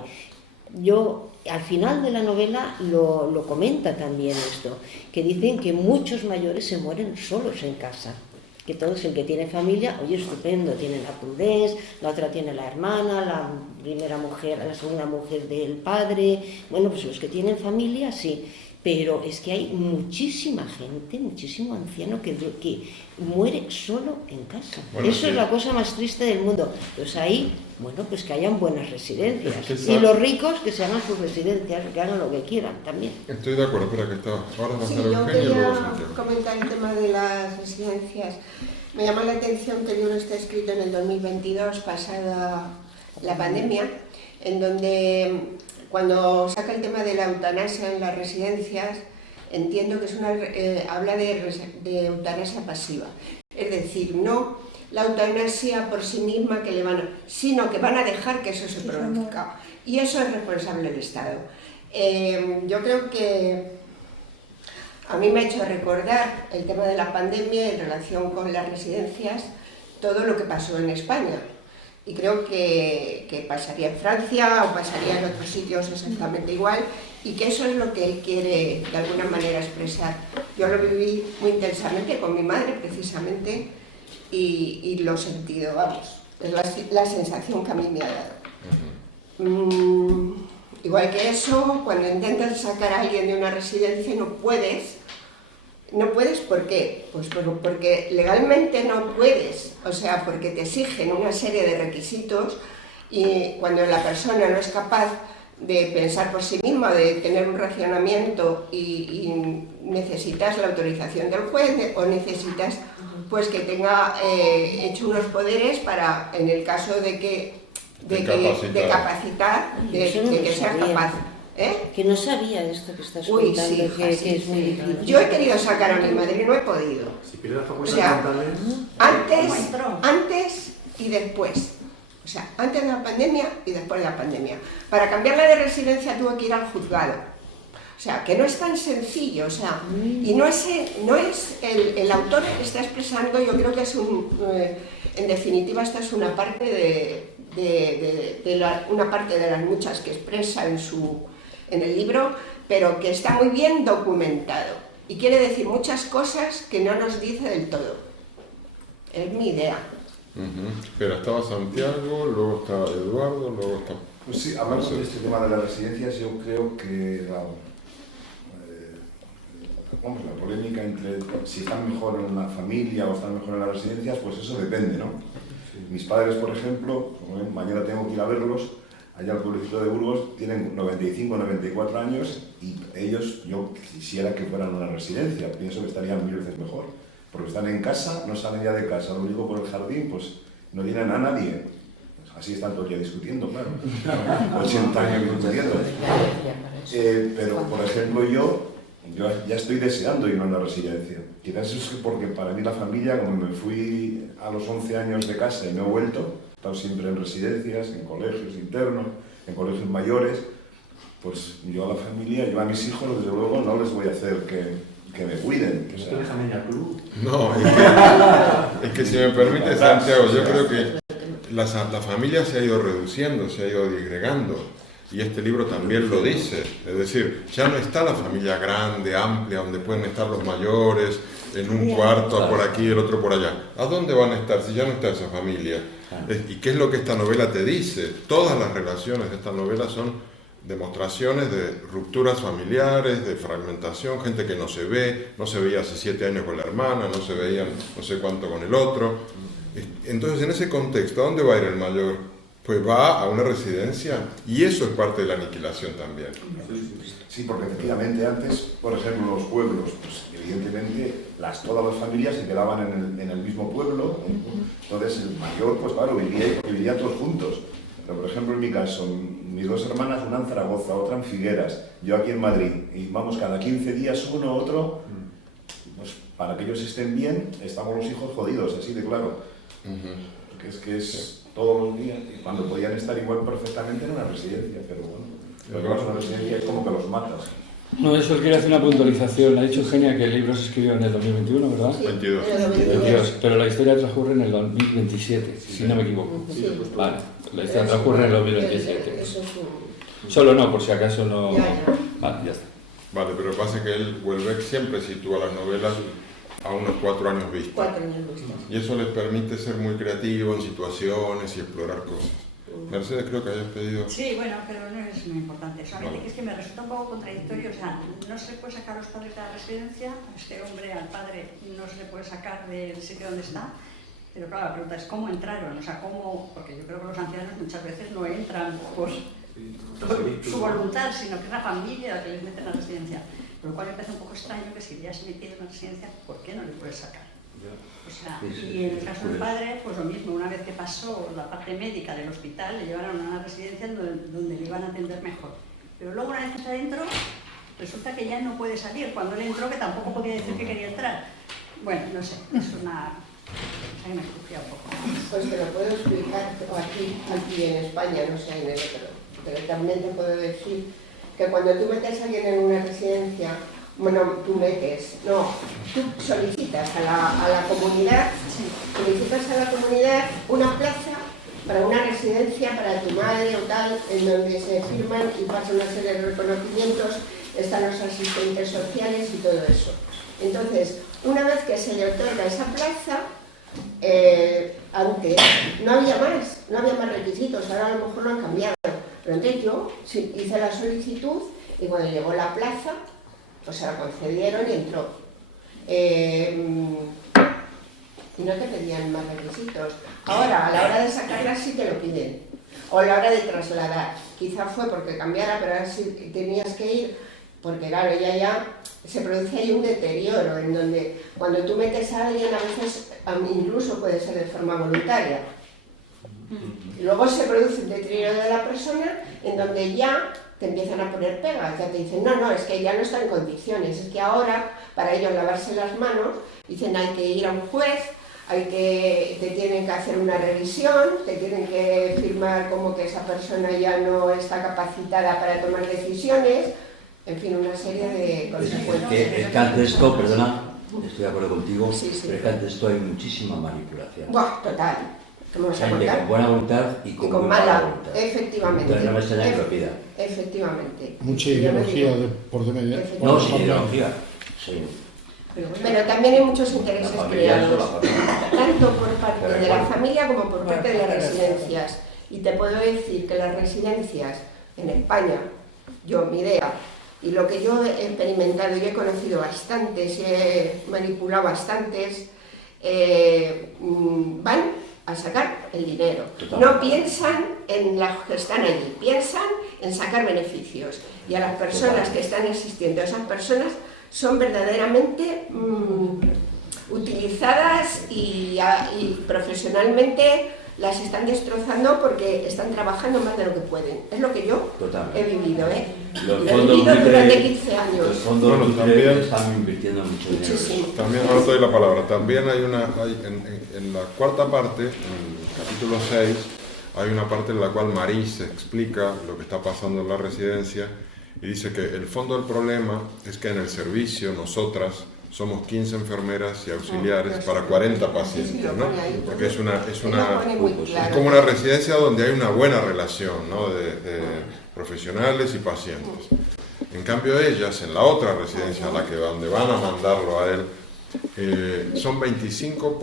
Yo, al final de la novela, lo comenta también esto, que dicen que muchos mayores se mueren solos en casa, que todos el que tiene familia, oye, estupendo, tiene la Prudence, la otra tiene la hermana, la segunda mujer del padre, bueno, pues los que tienen familia, sí, pero es que hay muchísima gente, muchísimo anciano que muere solo en casa. Bueno, eso es la cosa más triste del mundo. Pues ahí, bueno, pues que hayan buenas residencias. Y los ricos que se hagan sus residencias, que hagan lo que quieran también. Estoy de acuerdo, espera que estaba. Ahora va a Sí, estar yo Eugenio y luego quería Santiago. comentar el tema de las residencias. Me llama la atención que el libro está escrito en el 2022, pasada la pandemia, en donde cuando saca el tema de la eutanasia en las residencias, entiendo que habla de eutanasia pasiva. Es decir, no la eutanasia por sí misma sino que van a dejar que eso se produzca. Y eso es responsable el Estado. Yo creo que a mí me ha hecho recordar el tema de la pandemia en relación con las residencias, todo lo que pasó en España. Y creo que pasaría en Francia o pasaría en otros sitios exactamente igual, y que eso es lo que él quiere de alguna manera expresar. Yo lo viví muy intensamente con mi madre precisamente y lo he sentido, vamos, es la sensación que a mí me ha dado. Igual que eso, cuando intentas sacar a alguien de una residencia no puedes. No puedes, ¿por qué? Pues porque legalmente no puedes, o sea, porque te exigen una serie de requisitos y cuando la persona no es capaz de pensar por sí misma, de tener un razonamiento y necesitas la autorización del juez o necesitas pues que tenga hecho unos poderes para, en el caso de que de capacitar, de que sea capaz. Que no sabía de esto que estás Uy, contando, sí, que sí, es muy difícil. Yo he querido sacar a mi madre y no he podido. Si pierdes la O facultad sea, mentales, antes y después. O sea, antes de la pandemia y después de la pandemia. Para cambiarla de residencia tuve que ir al juzgado. O sea, que no es tan sencillo. O sea, y no es el autor que está expresando, yo creo que es en definitiva esta es una parte una parte de las muchas que expresa en el libro, pero que está muy bien documentado. Y quiere decir muchas cosas que no nos dice del todo. Es mi idea. Pero estaba Santiago, luego está Eduardo, luego está... Pues sí, hablando de este tema de las residencias, yo creo que la polémica entre si están mejor en una familia o están mejor en las residencias, pues eso depende, ¿no? Mis padres, por ejemplo, mañana tengo que ir a verlos, allá al pueblecito de Burgos, tienen 95, 94 años y ellos, yo quisiera que fueran a una residencia, pienso que estarían 1000 veces mejor. Porque están en casa, no salen ya de casa, lo único por el jardín, pues no tienen a nadie. Así están todo el día discutiendo, claro. 80 años discutiendo. Pero, por ejemplo, yo ya estoy deseando ir a una residencia. Quizás es porque para mí la familia, como me fui a los 11 años de casa y no he vuelto, he estado siempre en residencias, en colegios internos, en colegios mayores, pues yo a la familia, yo a mis hijos, desde luego, no les voy a hacer que me cuiden. ¿No te dejan en el club? No, es que si me permite, Santiago, yo creo que la familia se ha ido reduciendo, se ha ido disgregando, y este libro también lo dice. Es decir, ya no está la familia grande, amplia, donde pueden estar los mayores, en un cuarto, por aquí, el otro por allá. ¿A dónde van a estar si ya no está esa familia? ¿Y qué es lo que esta novela te dice? Todas las relaciones de esta novela son demostraciones de rupturas familiares, de fragmentación, gente que no se veía hace 7 años con la hermana, no se veían no sé cuánto con el otro. Entonces, en ese contexto, ¿a dónde va a ir el mayor? Pues va a una residencia, y eso es parte de la aniquilación también. Sí, porque efectivamente antes, por ejemplo, en los pueblos, pues evidentemente todas las familias se quedaban en el mismo pueblo, entonces el mayor, pues claro, vivía todos juntos. Pero, por ejemplo, en mi caso, mis 2 hermanas, una en Zaragoza, otra en Figueras, yo aquí en Madrid, y vamos cada 15 días uno, otro, pues para que ellos estén bien, estamos los hijos jodidos, así de claro. Porque es que es todos los días, y cuando podían estar igual perfectamente en una residencia, pero bueno, lo que vas a una residencia es como que los matas. No, eso quiere hacer una puntualización. Ha dicho Eugenia que el libro se escribió en el 2021, ¿verdad? Sí, 22. 22. Pero la historia transcurre en el 2027, si no me equivoco. Sí. Vale, la historia transcurre en el 2027. Eso es Solo no, por si acaso no... Vale, ya está. Vale, pero lo que pasa es que él vuelve siempre sitúa las novelas a unos 4 años vista. 4 años vista. Y eso les permite ser muy creativo en situaciones y explorar cosas. Mercedes, creo que hayas pedido... Sí, bueno, pero no es muy importante. Solamente que es que me resulta un poco contradictorio. O sea, no se le puede sacar a los padres de la residencia, a este hombre, al padre, no se le puede sacar del sitio donde está. Pero claro, la pregunta es cómo entraron, o sea, cómo... Porque yo creo que los ancianos muchas veces no entran por su voluntad, sino que es la familia la que les mete en la residencia. Por lo cual me parece un poco extraño que si ya se metido en la residencia, ¿por qué no le puedes sacar? O sea, y en el caso del padre, pues lo mismo, una vez que pasó la parte médica del hospital, le llevaron a una residencia donde le iban a atender mejor. Pero luego una vez que está adentro, resulta que ya no puede salir, cuando él entró que tampoco podía decir que quería entrar. Bueno, no sé, es una... que me crujía un poco. Pues te lo puedo explicar aquí en España, no sé en el otro, pero también te puedo decir que cuando tú metes a alguien en una residencia, bueno, tú solicitas a la comunidad, una plaza para una residencia para tu madre o tal, en donde se firman y pasan una serie de reconocimientos, están los asistentes sociales y todo eso. Entonces, una vez que se le otorga esa plaza, antes no había más requisitos, ahora a lo mejor lo han cambiado. Pero entonces yo hice la solicitud y cuando llegó la plaza, pues se la concedieron y entró. Y no te pedían más requisitos. Ahora, a la hora de sacarla sí te lo piden. O a la hora de trasladar. Quizá fue porque cambiara, pero ahora sí tenías que ir, porque claro, ya se produce ahí un deterioro, en donde cuando tú metes a alguien a veces incluso puede ser de forma voluntaria. Luego se produce un deterioro de la persona en donde ya te empiezan a poner pegas, ya te dicen, no, es que ya no está en condiciones, es que ahora para ellos lavarse las manos, dicen hay que ir a un juez, te tienen que hacer una revisión, te tienen que firmar como que esa persona ya no está capacitada para tomar decisiones, en fin, una serie de consecuencias. Es que ante esto, perdona, estoy de acuerdo contigo, pero es que ante esto hay muchísima manipulación. Buah, total. Gente con buena voluntad y con mala voluntad. Efectivamente. Entonces no me extraña que lo pida. Efectivamente. Mucha ideología por de medio. No, sin ideología. Sí. Pero también hay muchos intereses creados, tanto por parte de la familia como por parte de las residencias. Y te puedo decir que las residencias en España, mi idea, y lo que yo he experimentado y he conocido bastantes y he manipulado bastantes, van a sacar el dinero. No piensan en los que están allí, piensan en sacar beneficios. Y a las personas que están asistiendo, esas personas son verdaderamente utilizadas y profesionalmente las están destrozando porque están trabajando más de lo que pueden. Es lo que yo he vivido, Los lo he fondos vivido buitre, durante 15 años. Los fondos buitre también están invirtiendo mucho dinero. Muchísimo. También, ahora te doy la palabra, también hay en la cuarta parte, en el capítulo 6, hay una parte en la cual Maris explica lo que está pasando en la residencia y dice que el fondo del problema es que en el servicio nosotras somos 15 enfermeras y auxiliares para 40 pacientes, ¿no? Porque es como una residencia donde hay una buena relación, ¿no? de profesionales y pacientes. En cambio ellas, en la otra residencia a la que donde van a mandarlo a él, son 25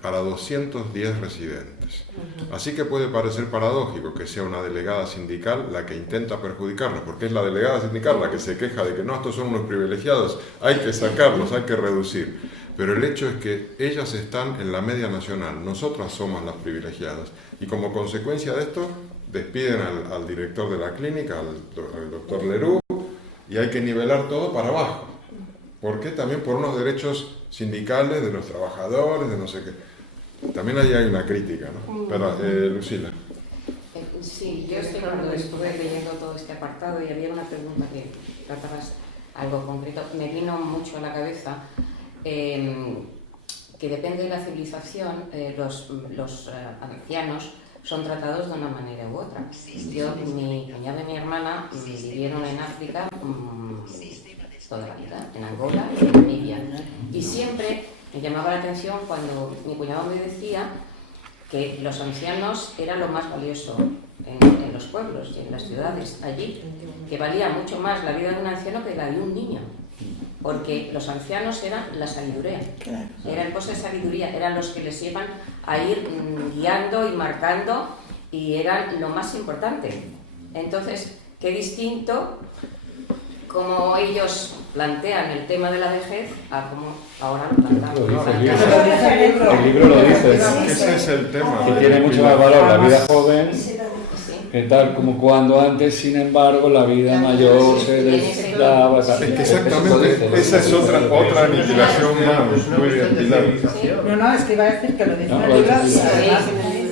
para 210 residentes. Así que puede parecer paradójico que sea una delegada sindical la que intenta perjudicarnos, porque es la delegada sindical la que se queja de que no, estos son unos privilegiados, hay que sacarlos, hay que reducir. Pero el hecho es que ellas están en la media nacional, nosotras somos las privilegiadas. Y como consecuencia de esto, despiden al director de la clínica, al doctor Leroux, y hay que nivelar todo para abajo. ¿Por qué? También por unos derechos sindicales de los trabajadores, de no sé qué. También ahí hay una crítica, ¿no? Pero, Lucila. Sí, yo estoy cuando estuve leyendo todo este apartado y había una pregunta que tratabas algo concreto, me vino mucho a la cabeza que depende de la civilización, los ancianos son tratados de una manera u otra. Yo, mi cuñado y mi hermana vivieron en África toda la vida, en Angola y en Namibia. Y siempre me llamaba la atención cuando mi cuñado me decía que los ancianos eran lo más valioso en los pueblos y en las ciudades allí, que valía mucho más la vida de un anciano que la de un niño, porque los ancianos eran la sabiduría, eran cosas de sabiduría, eran los que les iban a ir guiando y marcando y eran lo más importante. Entonces, qué distinto como ellos plantean el tema de la vejez a como ahora lo plantamos. El libro lo dice. Ese es el tema. Que tiene mucho más valor la vida joven que tal como cuando antes, sin embargo, la vida mayor se desdaba. Exactamente, esa es otra aniquilación muy bien, Pilar. No, es que iba a decir que lo dice en el libro y además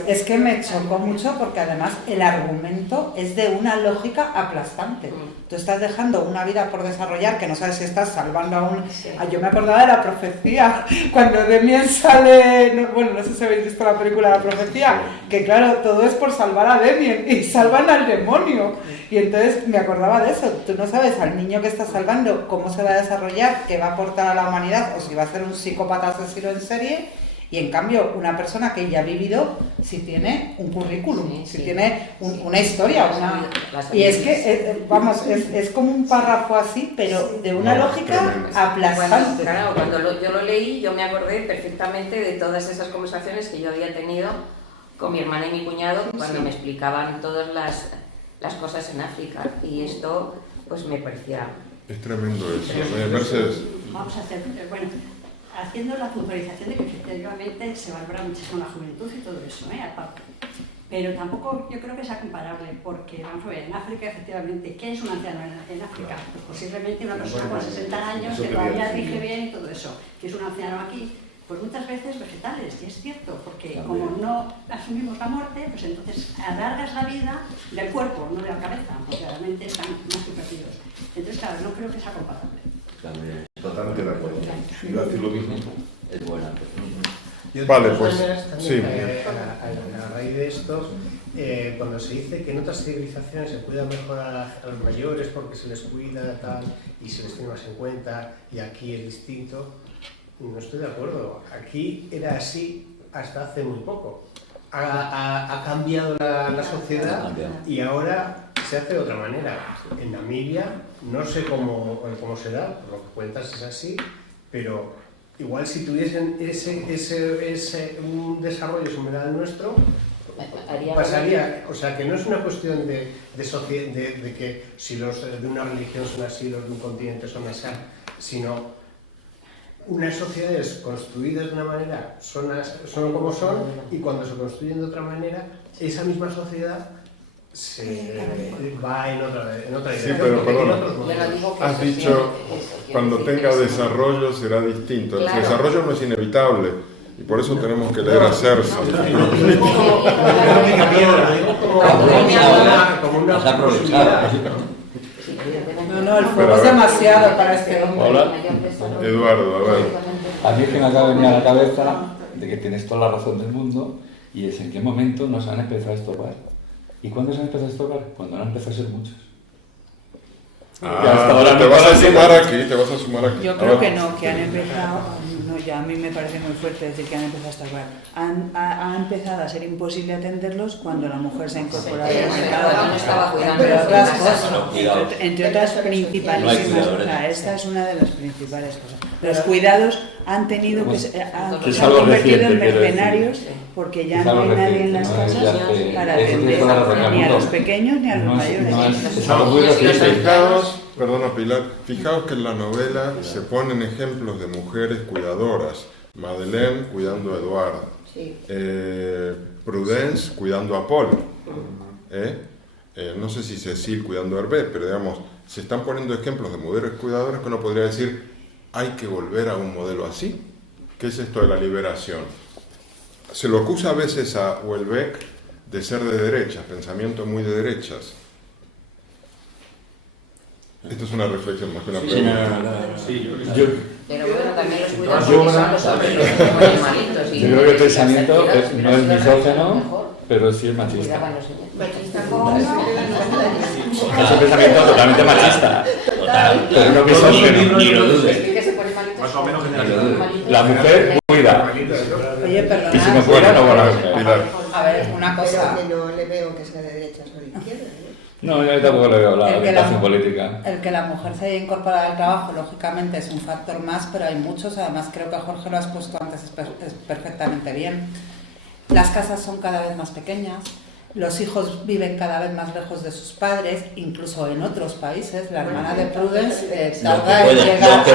es que me chocó mucho porque además el argumento es de una lógica aplastante. Tú estás dejando una vida por desarrollar que no sabes si estás salvando a un... Yo me acordaba de La Profecía, cuando Demian sale... no sé si habéis visto la película La Profecía, que claro, todo es por salvar a Demian y salvan al demonio. Y entonces me acordaba de eso. Tú no sabes al niño que estás salvando cómo se va a desarrollar, qué va a aportar a la humanidad o si va a ser un psicópata asesino en serie. Y en cambio, una persona que ya ha vivido, si tiene un currículum, si tiene una historia, y es que, es como un párrafo así, pero de una lógica aplastante. Claro, cuando yo lo leí, yo me acordé perfectamente de todas esas conversaciones que yo había tenido con mi hermana y mi cuñado cuando me explicaban todas las cosas en África. Y esto, pues me parecía... Es tremendo eso. Mercedes. Vamos a hacer, haciendo la puntualización de que efectivamente se valora muchísimo la juventud y todo eso, aparte. Pero tampoco yo creo que sea comparable, porque vamos a ver, en África efectivamente, ¿qué es un anciano en África? Pues posiblemente una persona con 60 años que todavía rige bien y todo eso. ¿Qué es un anciano aquí? Pues muchas veces vegetales, y es cierto, porque como no asumimos la muerte, pues entonces alargas la vida del cuerpo, no de la cabeza, porque realmente están más que perdidos. Entonces, claro, no creo que sea comparable. También. Totalmente de acuerdo. Iba a decir lo mismo. Es buena. Vale, pues sí. A raíz de esto, cuando se dice que en otras civilizaciones se cuida mejor a los mayores porque se les cuida tal y se les tiene más en cuenta y aquí es distinto, no estoy de acuerdo. Aquí era así hasta hace muy poco. Ha cambiado la sociedad y ahora se hace de otra manera. En Namibia no sé cómo será, por lo que cuentas es así, pero igual si tuviesen un desarrollo similar al nuestro, pasaría, o sea que no es una cuestión de que si los de una religión son así, los de un continente son así, sino unas sociedades construidas de una manera son como son, y cuando se construyen de otra manera, esa misma sociedad se va en otra dirección. Sí, pero perdona, has dicho cuando tenga desarrollo será distinto. El desarrollo no es inevitable y por eso tenemos que leer a Cersei. Como una posibilidad. No, el fuego es demasiado para este hombre. Hola. Eduardo, a ver. A mí es que me acaba de venir a la cabeza de que tienes toda la razón del mundo y es en qué momento nos han empezado a estopar. ¿Y cuándo se han empezado a estopar? Cuando han empezado a ser muchos. Te vas a sumar aquí, Yo creo que no, que han empezado, no, ya a mí me parece muy fuerte decir que han empezado a estopar. Ha empezado a ser imposible atenderlos cuando la mujer se ha incorporado al mercado, entre otras cosas, entre otras principalísimas cosas. Esta es una de las principales cosas. Los cuidados han tenido que se han convertido en mercenarios porque ya no hay nadie en las casas para atender ni a los pequeños ni a los mayores. Perdona Pilar, fijaos que en la novela se ponen ejemplos de mujeres cuidadoras. Madeleine cuidando a Eduardo, Prudence cuidando a Paul, no sé si Cecil cuidando a Hervé, pero digamos, se están poniendo ejemplos de mujeres cuidadoras que uno podría decir, hay que volver a un modelo así. ¿Qué es esto de la liberación? Se lo acusa a veces a Houellebecq de ser de derechas, pensamiento muy de derechas. Esto es una reflexión más que una pregunta. Pero bueno, también los cuidados son los hombres los que ponen malitos. Yo creo que el pensamiento no es misógeno, pero sí es machista. Es un pensamiento totalmente machista. Total. Pero no misógeno, ni lo dudes. Más o menos general. La mujer cuida. Oye, perdona. Y si no fuera, no van a Pilar. A ver, una cosa. Que no le veo que sea de derechas o de izquierdas, No, yo tampoco le veo la orientación política. El que la mujer se haya incorporado al trabajo, lógicamente, es un factor más, pero hay muchos, además creo que Jorge lo has puesto antes es perfectamente bien. Las casas son cada vez más pequeñas, los hijos viven cada vez más lejos de sus padres, incluso en otros países. La hermana de Prudence tarda en llegar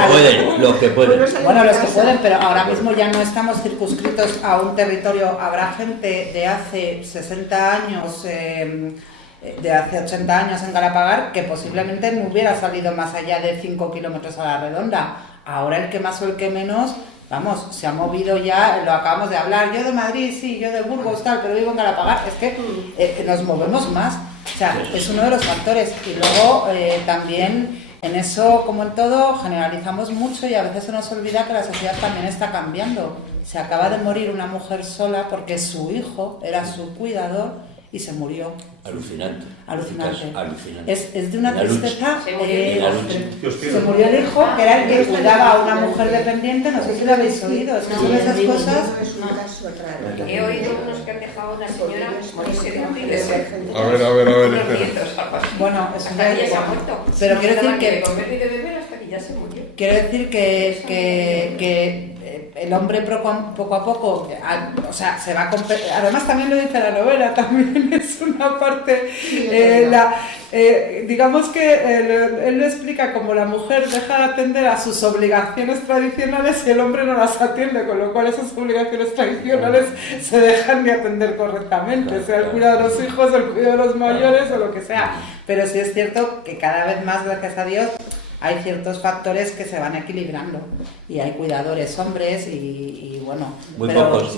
los que pueden. Bueno, los que pueden, pero ahora mismo ya no estamos circunscritos a un territorio. Habrá gente de hace 60 años... de hace 80 años en Galapagar, que posiblemente no hubiera salido más allá de 5 kilómetros a la redonda. Ahora el que más o el que menos, vamos, se ha movido ya, lo acabamos de hablar, yo de Madrid, sí, yo de Burgos, tal, pero vivo en Galapagar, es que nos movemos más, o sea, es uno de los factores. Y luego también en eso, como en todo, generalizamos mucho y a veces se nos olvida que la sociedad también está cambiando. Se acaba de morir una mujer sola porque su hijo era su cuidador y se murió. Alucinante. Alucinante. Es de una La tristeza. lucha. Se murió el hijo, que era el que cuidaba a una mujer dependiente, no sé si lo habéis oído. Es que son esas cosas. He oído unos que han dejado a una señora morirse de hambre y de sed. A ver. Bueno, eso hasta que ya se ha muerto. Pero quiero decir que. De comer y de beber hasta que ya se murió. Quiero decir que el hombre poco a poco, o sea, se va además también lo dice la novela, también es una parte, digamos que él lo explica como la mujer deja de atender a sus obligaciones tradicionales y el hombre no las atiende, con lo cual esas obligaciones tradicionales se dejan de atender correctamente, sea el cuidado de los hijos, el cuidado de los mayores o lo que sea. Pero sí es cierto que cada vez más, gracias a Dios, hay ciertos factores que se van equilibrando y hay cuidadores hombres y bueno... Muy pocos.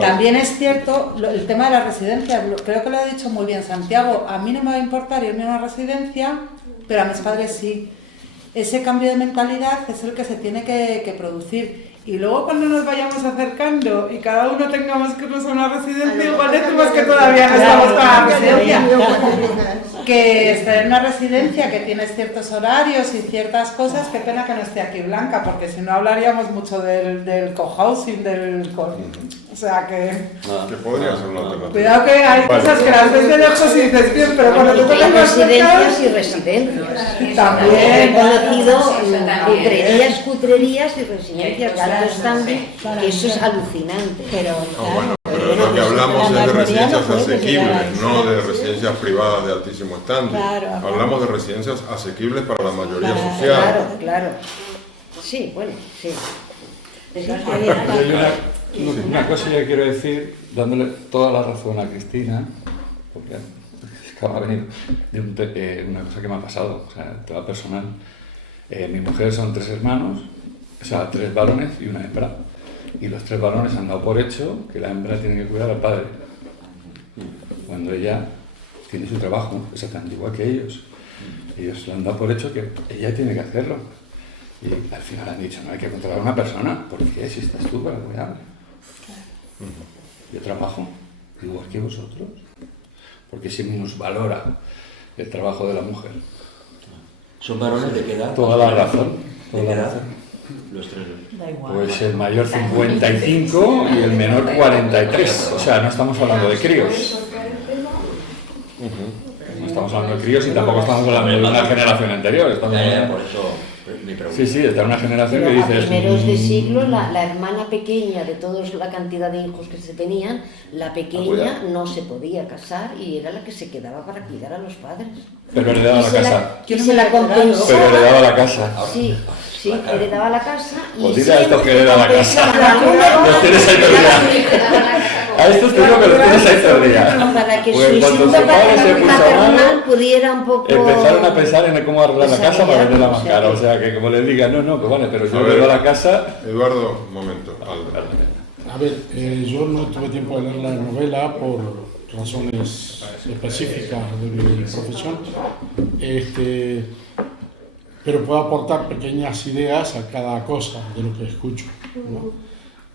También es cierto el tema de las residencias, creo que lo ha dicho muy bien Santiago, a mí no me va a importar irme a una residencia, pero a mis padres sí. Ese cambio de mentalidad es el que se tiene que producir. Y luego cuando nos vayamos acercando y cada uno tengamos que irnos a una residencia, igual decimos que todavía no estamos para la residencia. Que estar en una residencia que tienes ciertos horarios y ciertas cosas, qué pena que no esté aquí Blanca, porque si no hablaríamos mucho del cohousing, o sea que... Que podría ser una alternativa. Cuidado que hay cosas que las ves de lejos y dices bien, pero cuando te tocan más residencias y residencias. También. He conocido cutrerías y residencias de alto standing, que eso es alucinante. Pero lo que hablamos es de residencias asequibles, no de residencias privadas de altísimo standing. Hablamos de residencias asequibles para la mayoría social. Claro. Sí, bueno, sí. Hay una cosa que quiero decir, dándole toda la razón a Cristina, porque acaba de venir de una cosa que me ha pasado, o sea, tema personal. Mi mujer son 3 hermanos, o sea, 3 varones y una hembra. Y los 3 varones han dado por hecho que la hembra tiene que cuidar al padre, cuando ella tiene su trabajo, exactamente igual que ellos. Ellos le han dado por hecho que ella tiene que hacerlo. Y al final han dicho, no hay que controlar a una persona, ¿por qué? Si estás tú para cuidarle. Yo trabajo igual que vosotros, porque se minusvalora el trabajo de la mujer. ¿Son varones de qué edad? Toda la razón. ¿De qué edad? Los 3. Pues el mayor 55 y el menor 43. O sea, no estamos hablando de críos. No estamos hablando de críos y tampoco estamos hablando de una generación anterior. Estamos hablando... Por eso mi pregunta. Sí, está en una generación que dice... A primeros de siglo, la hermana pequeña de toda la cantidad de hijos que se tenían, la pequeña no se podía casar y era la que se quedaba para cuidar a los padres. Pero heredaba la casa. Y se la compensaba. Pero heredaba la casa. Sí, heredaba la casa y pues dile a estos que hereda la casa. Los tienes ahí todo el día. A estos te digo que los tienes ahí todo el día. Para que pues su instinto paternal pudiera un poco... Empezaron a pensar en cómo arreglar la casa para venderla más cara. O sea, que como les diga, no, pues vale, pero yo heredo la casa... Eduardo, un momento. A ver, yo no tuve tiempo de leer la novela por razones específicas de mi profesión, pero puedo aportar pequeñas ideas a cada cosa de lo que escucho, ¿no?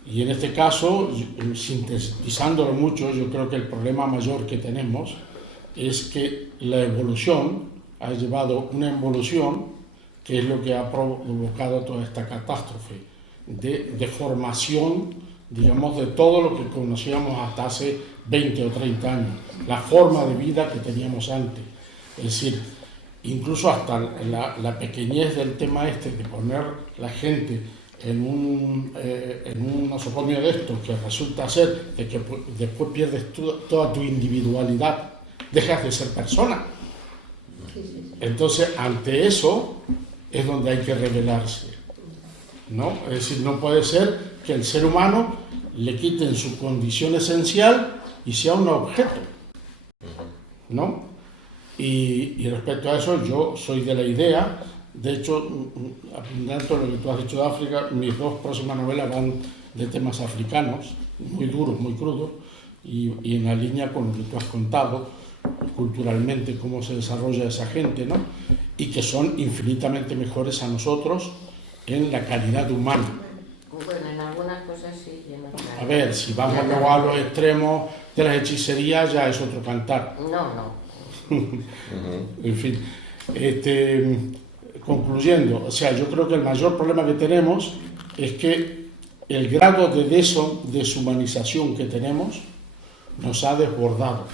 Y en este caso, sintetizándolo mucho, yo creo que el problema mayor que tenemos es que la evolución ha llevado una involución que es lo que ha provocado toda esta catástrofe de formación, digamos, de todo lo que conocíamos hasta hace 20 o 30 años, la forma de vida que teníamos antes. Es decir, incluso hasta la pequeñez del tema de poner la gente en un nosocomio de estos que resulta ser de que después pierdes toda tu individualidad, dejas de ser persona. Entonces, ante eso es donde hay que rebelarse, ¿no? Es decir, no puede ser que el ser humano le quiten su condición esencial y sea un objeto, ¿no? Y respecto a eso, yo soy de la idea, de hecho, apuntando lo que tú has dicho de África, mis 2 próximas novelas van de temas africanos, muy duros, muy crudos, y en la línea con lo que tú has contado, culturalmente, cómo se desarrolla esa gente, ¿no? Y que son infinitamente mejores a nosotros en la calidad humana. Bueno, en algunas cosas sí. A ver, si vamos luego a los extremos de las hechicerías, ya es otro cantar. No. En fin, concluyendo, o sea, yo creo que el mayor problema que tenemos es que el grado de deshumanización que tenemos nos ha desbordado.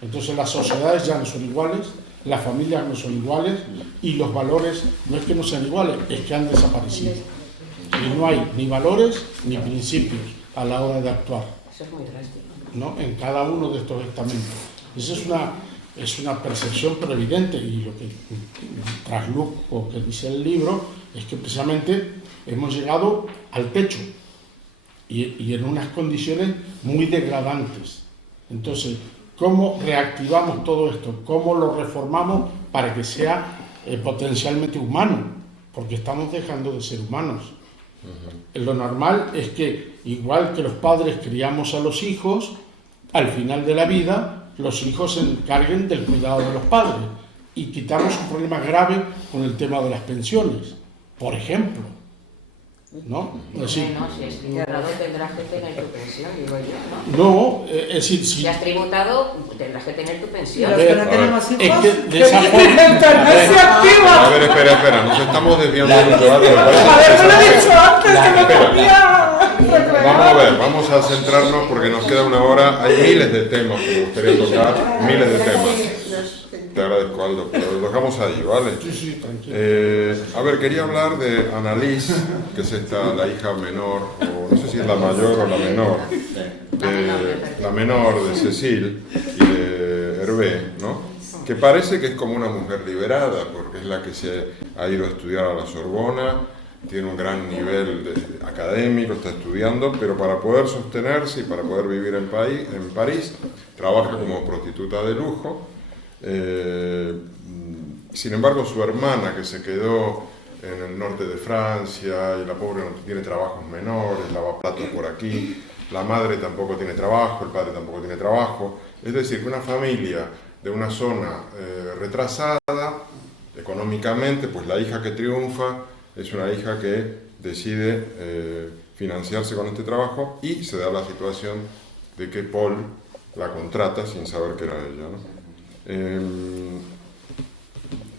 Entonces las sociedades ya no son iguales, las familias no son iguales y los valores no es que no sean iguales, es que han desaparecido. y no hay ni valores ni principios a la hora de actuar, Eso es muy drástico. ¿no? En cada uno de estos estamentos. Esa es una percepción pero evidente, y lo que trasluzco que dice el libro es que precisamente hemos llegado al techo y en unas condiciones muy degradantes. Entonces, ¿cómo reactivamos todo esto? ¿Cómo lo reformamos para que sea potencialmente humano? Porque estamos dejando de ser humanos. Lo normal es que, igual que los padres criamos a los hijos, al final de la vida los hijos se encarguen del cuidado de los padres, y quitamos un problema grave con el tema de las pensiones, por ejemplo, ¿no? Es decir, No, si es enterrado tendrás que tener tu pensión, digo yo, ¿no? no, es decir, Si has tributado, tendrás que tener tu pensión. Los que no tenemos hijos, es que de esa que forma- eutanasia activa. A ver, espera, nos estamos desviando del debate. A ver, me lo he dicho antes, que me podía. Vamos a ver, vamos a centrarnos porque nos queda una hora. Hay miles de temas que me gustaría tocar, miles de temas. Te agradezco, Aldo, pero lo dejamos ahí, ¿vale? Sí, sí, tranquilo. A ver, quería hablar de Annalise, que es la hija menor, o no sé si es la mayor o la menor, la menor de Cécile y de Hervé, ¿no? Que parece que es como una mujer liberada, porque es la que se ha ido a estudiar a la Sorbona, tiene un gran nivel académico, está estudiando, pero para poder sostenerse y para poder vivir en París, trabaja como prostituta de lujo. Sin embargo, su hermana, que se quedó en el norte de Francia, y la pobre no tiene trabajos menores, lava platos por aquí, la madre tampoco tiene trabajo, el padre tampoco tiene trabajo. Es decir, que una familia de una zona retrasada económicamente, pues la hija que triunfa es una hija que decide financiarse con este trabajo, y se da la situación de que Paul la contrata sin saber que era ella, ¿no?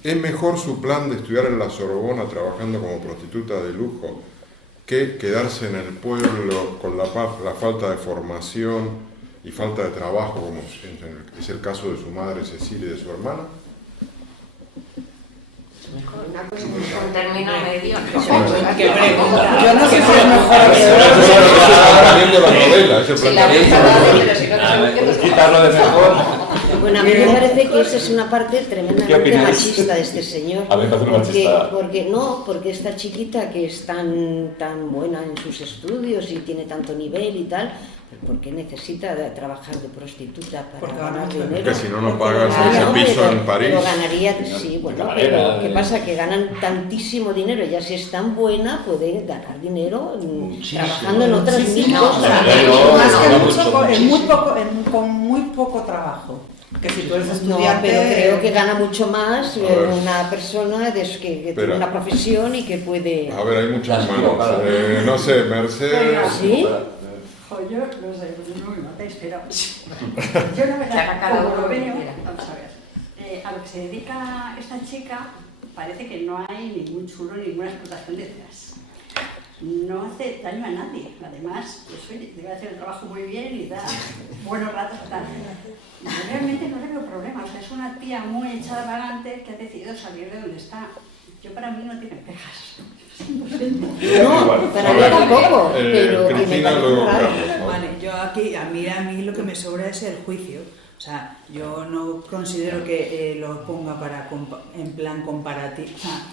Es mejor su plan de estudiar en la Sorbona trabajando como prostituta de lujo que quedarse en el pueblo con la falta de formación y falta de trabajo, como es el caso de su madre Cecilia y de su hermana. Un término medio. ¿Qué pregunta? Yo no sé si es mejor. ¿Puedes quitarlo de mejor? Bueno, a mí me parece que esa es una parte tremendamente machista de este señor. A mí me parece una machista. Porque esta chiquita que es tan buena en sus estudios y tiene tanto nivel y tal, ¿por qué necesita trabajar de prostituta para ganar dinero? Porque si no, no pagas ese piso en París. Pero ganaría, sí, bueno, pero ¿qué pasa? Que ganan tantísimo dinero, ya si es tan buena, puede ganar dinero trabajando en otras mil cosas. Más que con muy poco trabajo. Que si tú eres estudiante... No, pero creo que gana mucho más una persona que tiene una profesión y que puede... A ver, hay muchas manos. No sé, Mercedes... ¿Sí? Yo no sé, no me matéis, pero yo no me da como lo veo. Vamos a ver. A lo que se dedica esta chica parece que no hay ningún chulo, ninguna explotación detrás. No hace daño a nadie. Además, pues oye, debe hacer el trabajo muy bien y da buenos ratos y tal. Realmente no le veo problema. O sea, es una tía muy echada para adelante que ha decidido salir de donde está. Yo, para mí, no tiene pegas. No, para mí tampoco, pero que me parece raro. Vale, yo aquí, a mí lo que me sobra es el juicio. O sea, yo no considero que lo ponga en plan comparativo, o sea,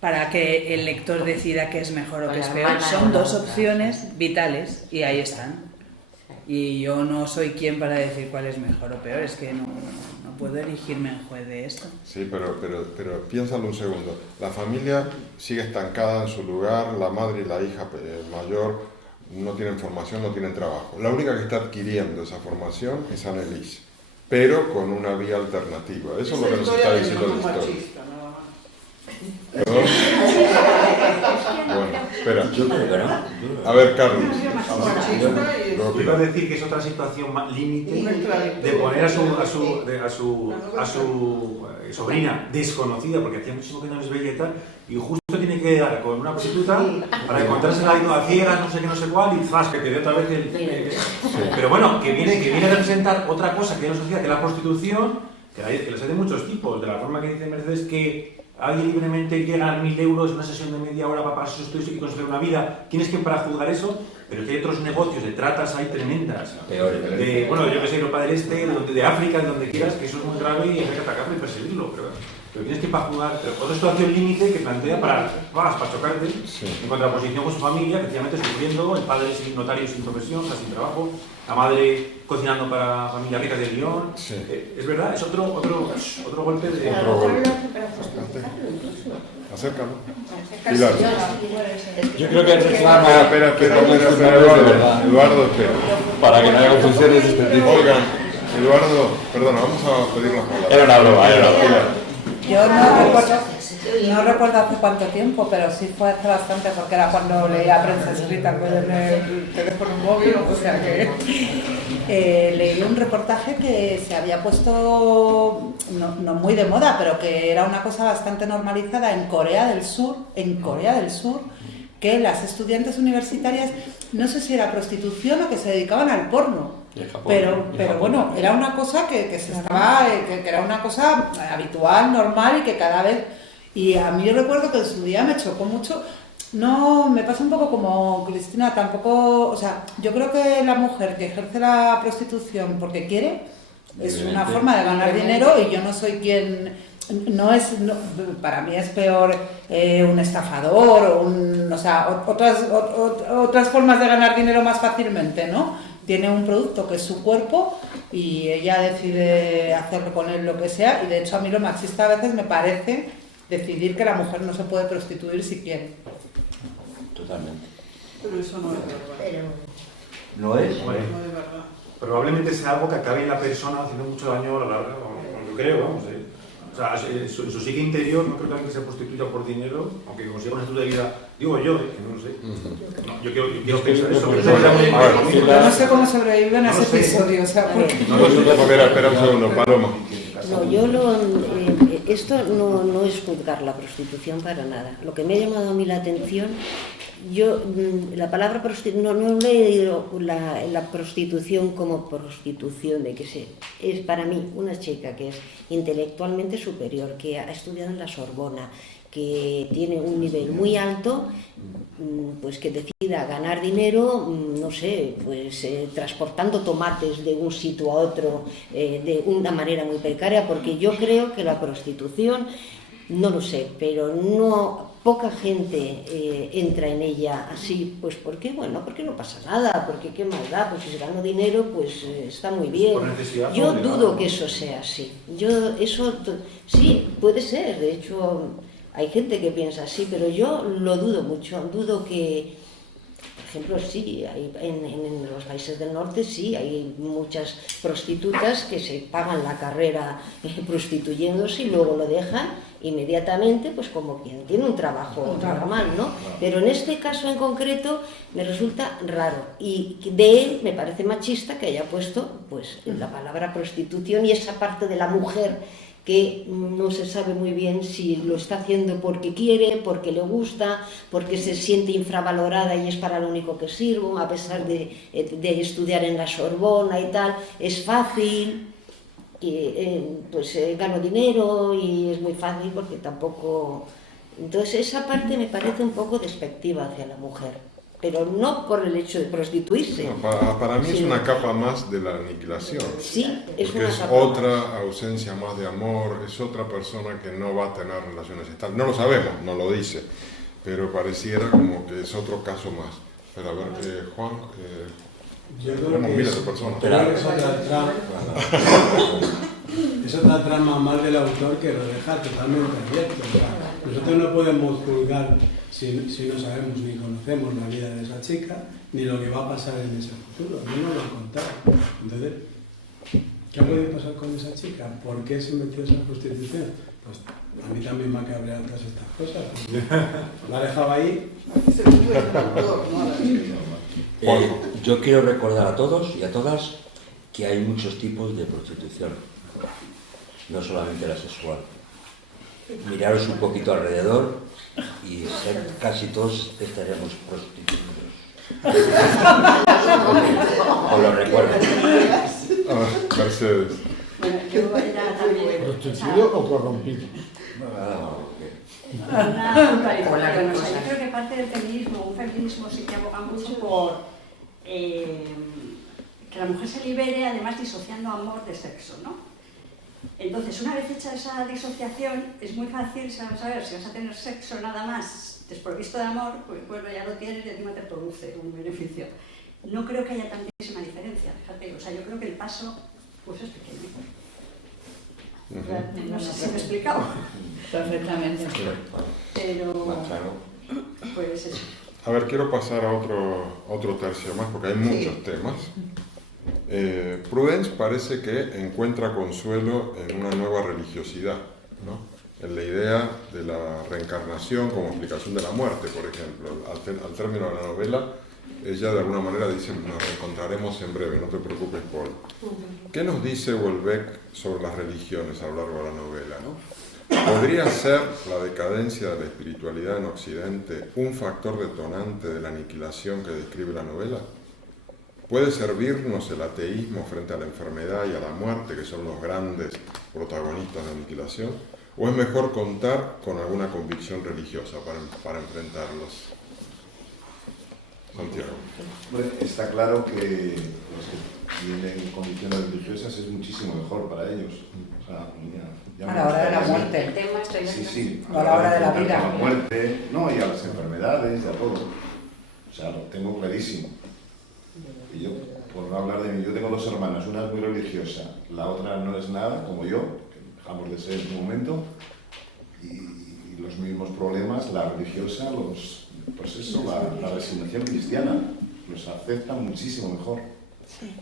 para que el lector decida qué es mejor o qué es peor. Son dos opciones vitales y ahí están. Y yo no soy quien para decir cuál es mejor o peor, es que no puedo erigirme en juez de esto. Sí, pero piénsalo un segundo. La familia sigue estancada en su lugar, la madre y la hija mayor no tienen formación, no tienen trabajo. La única que está adquiriendo esa formación es Annelise, pero con una vía alternativa. Eso es lo que nos está diciendo la historia. Bueno, espera. A ver, Carlos. Iba a decir que es otra situación límite de poner a su sobrina desconocida, porque hacía muchísimo que no les veía y tal, y justo tiene que dar con una prostituta para encontrarse a ciegas, no sé qué, no sé cuál, y ¡zas! Que te dé otra vez el... Pero bueno, que viene a representar otra cosa que es la sociedad, que es la prostitución, que les hay de muchos tipos, de la forma que dice Mercedes, que alguien libremente quiere ganar 1.000 euros en una sesión de media hora para pagar sus estudios y construir una vida. ¿Quién es quien para juzgar eso? Pero que hay otros negocios de tratas hay tremendas. De, bueno, yo que sé, Europa del Este, de África, de donde quieras, que eso es muy grave y hay que atacarlo y perseguirlo. Pero tienes que para jugar otra situación límite que plantea para chocarte en contraposición con su familia, efectivamente sufriendo, el padre sin notario, sin profesión, o sea, sin trabajo, la madre cocinando para familias ricas de Lyon. Es verdad, es otro golpe de... Acércalo. Pilar. Yo creo que reclama... Espera, Eduardo, espera. Para que no haya confusiones de este tipo. Oigan, Eduardo, perdona, vamos a pedir las palabras. Era una broma, Yo no recuerdo hace cuánto tiempo, pero sí fue hace bastante, porque era cuando leía prensa escrita en vez de el teléfono móvil, o sea que leí un reportaje que se había puesto, no muy de moda, pero que era una cosa bastante normalizada en Corea del Sur, que las estudiantes universitarias, no sé si era prostitución o que se dedicaban al porno. Pero bueno, era una cosa que era una cosa habitual, normal y que cada vez... Y a mí yo recuerdo que en su día me chocó mucho. No, me pasa un poco como Cristina, tampoco... O sea, yo creo que la mujer que ejerce la prostitución porque quiere es una forma de ganar dinero y yo no soy quien... para mí es peor un estafador o sea, otras formas de ganar dinero más fácilmente, ¿no? Tiene un producto que es su cuerpo y ella decide hacerlo con él lo que sea, y de hecho a mí lo machista a veces me parece decidir que la mujer no se puede prostituir si quiere. Totalmente. Pero eso no es verdad. ¿No es? Bueno, No es verdad. probablemente sea algo que acabe en la persona haciendo mucho daño a la larga, yo creo, vamos. O sea, en su psique interior no creo que alguien se prostituya por dinero, aunque consiga un estilo de vida, digo yo, que no lo sé. No, yo quiero pensar eso. Yo no sé cómo sobreviven a ese episodio, o sea, porque... Espera un segundo, Paloma. No, esto no es juzgar la prostitución para nada. Lo que me ha llamado a mí la atención, yo la palabra prostitución, no he leído la prostitución como prostitución, de que es para mí una chica que es intelectualmente superior, que ha estudiado en la Sorbona, que tiene un nivel muy alto, pues que decida ganar dinero, no sé, pues transportando tomates de un sitio a otro de una manera muy precaria, porque yo creo que la prostitución, no lo sé, pero poca gente entra en ella así, pues ¿por qué? Bueno, porque no pasa nada, porque qué más da, pues si gano dinero, pues está muy bien. Yo dudo que eso sea así. Sí, puede ser, de hecho... Hay gente que piensa así, pero yo lo dudo mucho. Dudo que, por ejemplo, sí, en los países del norte sí, hay muchas prostitutas que se pagan la carrera prostituyéndose y luego lo dejan inmediatamente, pues como quien tiene un trabajo normal, ¿no? Pero en este caso en concreto me resulta raro, y de él me parece machista que haya puesto pues la palabra prostitución y esa parte de la mujer que no se sabe muy bien si lo está haciendo porque quiere, porque le gusta, porque se siente infravalorada y es para lo único que sirvo, a pesar de estudiar en la Sorbona y tal, es fácil, pues gano dinero y es muy fácil porque tampoco... Entonces esa parte me parece un poco despectiva hacia la mujer. Pero no por el hecho de prostituirse. No, para mí es una capa más de la aniquilación. Sí, es porque una es capa otra más. ausencia más de amor, es otra persona que no va a tener relaciones estables. No lo sabemos, no lo dice, pero pareciera como que es otro caso más. Pero a ver, Juan, yo creo que miles de personas. Es otra trama más del autor que lo deja totalmente abierto. O sea, nosotros no podemos juzgar si no sabemos ni conocemos la vida de esa chica, ni lo que va a pasar en ese futuro. No nos lo han contado. Entonces, ¿qué ha podido pasar con esa chica? ¿Por qué se metió esa prostitución? Pues a mí también me ha cabreado todas estas cosas. La dejaba ahí. Yo quiero recordar a todos y a todas que hay muchos tipos de prostitución, no solamente la sexual. Miraros un poquito alrededor y casi todos estaremos prostituidos. Os lo recuerdo. Mercedes. ¿Prostituido o corrompido? una puntualización. O sea, yo creo que parte del feminismo, un feminismo sí que aboga mucho por que la mujer se libere, además disociando amor de sexo, ¿no? Entonces, una vez hecha esa disociación, es muy fácil saber si vas a tener sexo nada más desprovisto de amor, pues bueno, ya lo tienes y encima te produce un beneficio. No creo que haya tantísima diferencia, fíjate, o sea, yo creo que el paso pues es pequeño. No sé si me he explicado. Perfectamente. Pero, pues eso. A ver, quiero pasar a otro tercio más, porque hay muchos temas. Prudence parece que encuentra consuelo en una nueva religiosidad, ¿no? En la idea de la reencarnación como explicación de la muerte, por ejemplo. Al término de la novela, ella de alguna manera dice, nos reencontraremos en breve, no te preocupes, Paul. ¿Qué nos dice Houellebecq sobre las religiones a lo largo de la novela, ¿no? ¿Podría ser la decadencia de la espiritualidad en Occidente un factor detonante de la aniquilación que describe la novela? ¿Puede servirnos el ateísmo frente a la enfermedad y a la muerte, que son los grandes protagonistas de la aniquilación? ¿O es mejor contar con alguna convicción religiosa para enfrentarlos? Santiago. Bueno, está claro que los que tienen convicciones religiosas es muchísimo mejor para ellos. O sea, ya a la hora de la muerte. El tema estoy Sí, sí. O a la hora de la vida. A la muerte, no, y a las enfermedades y a todo. O sea, lo tengo clarísimo. Y yo, por no hablar de mí, yo tengo dos hermanas, una es muy religiosa, la otra no es nada, como yo, que dejamos de ser en un momento, y los mismos problemas, la religiosa, pues eso, la resignación cristiana, los acepta muchísimo mejor. Sí.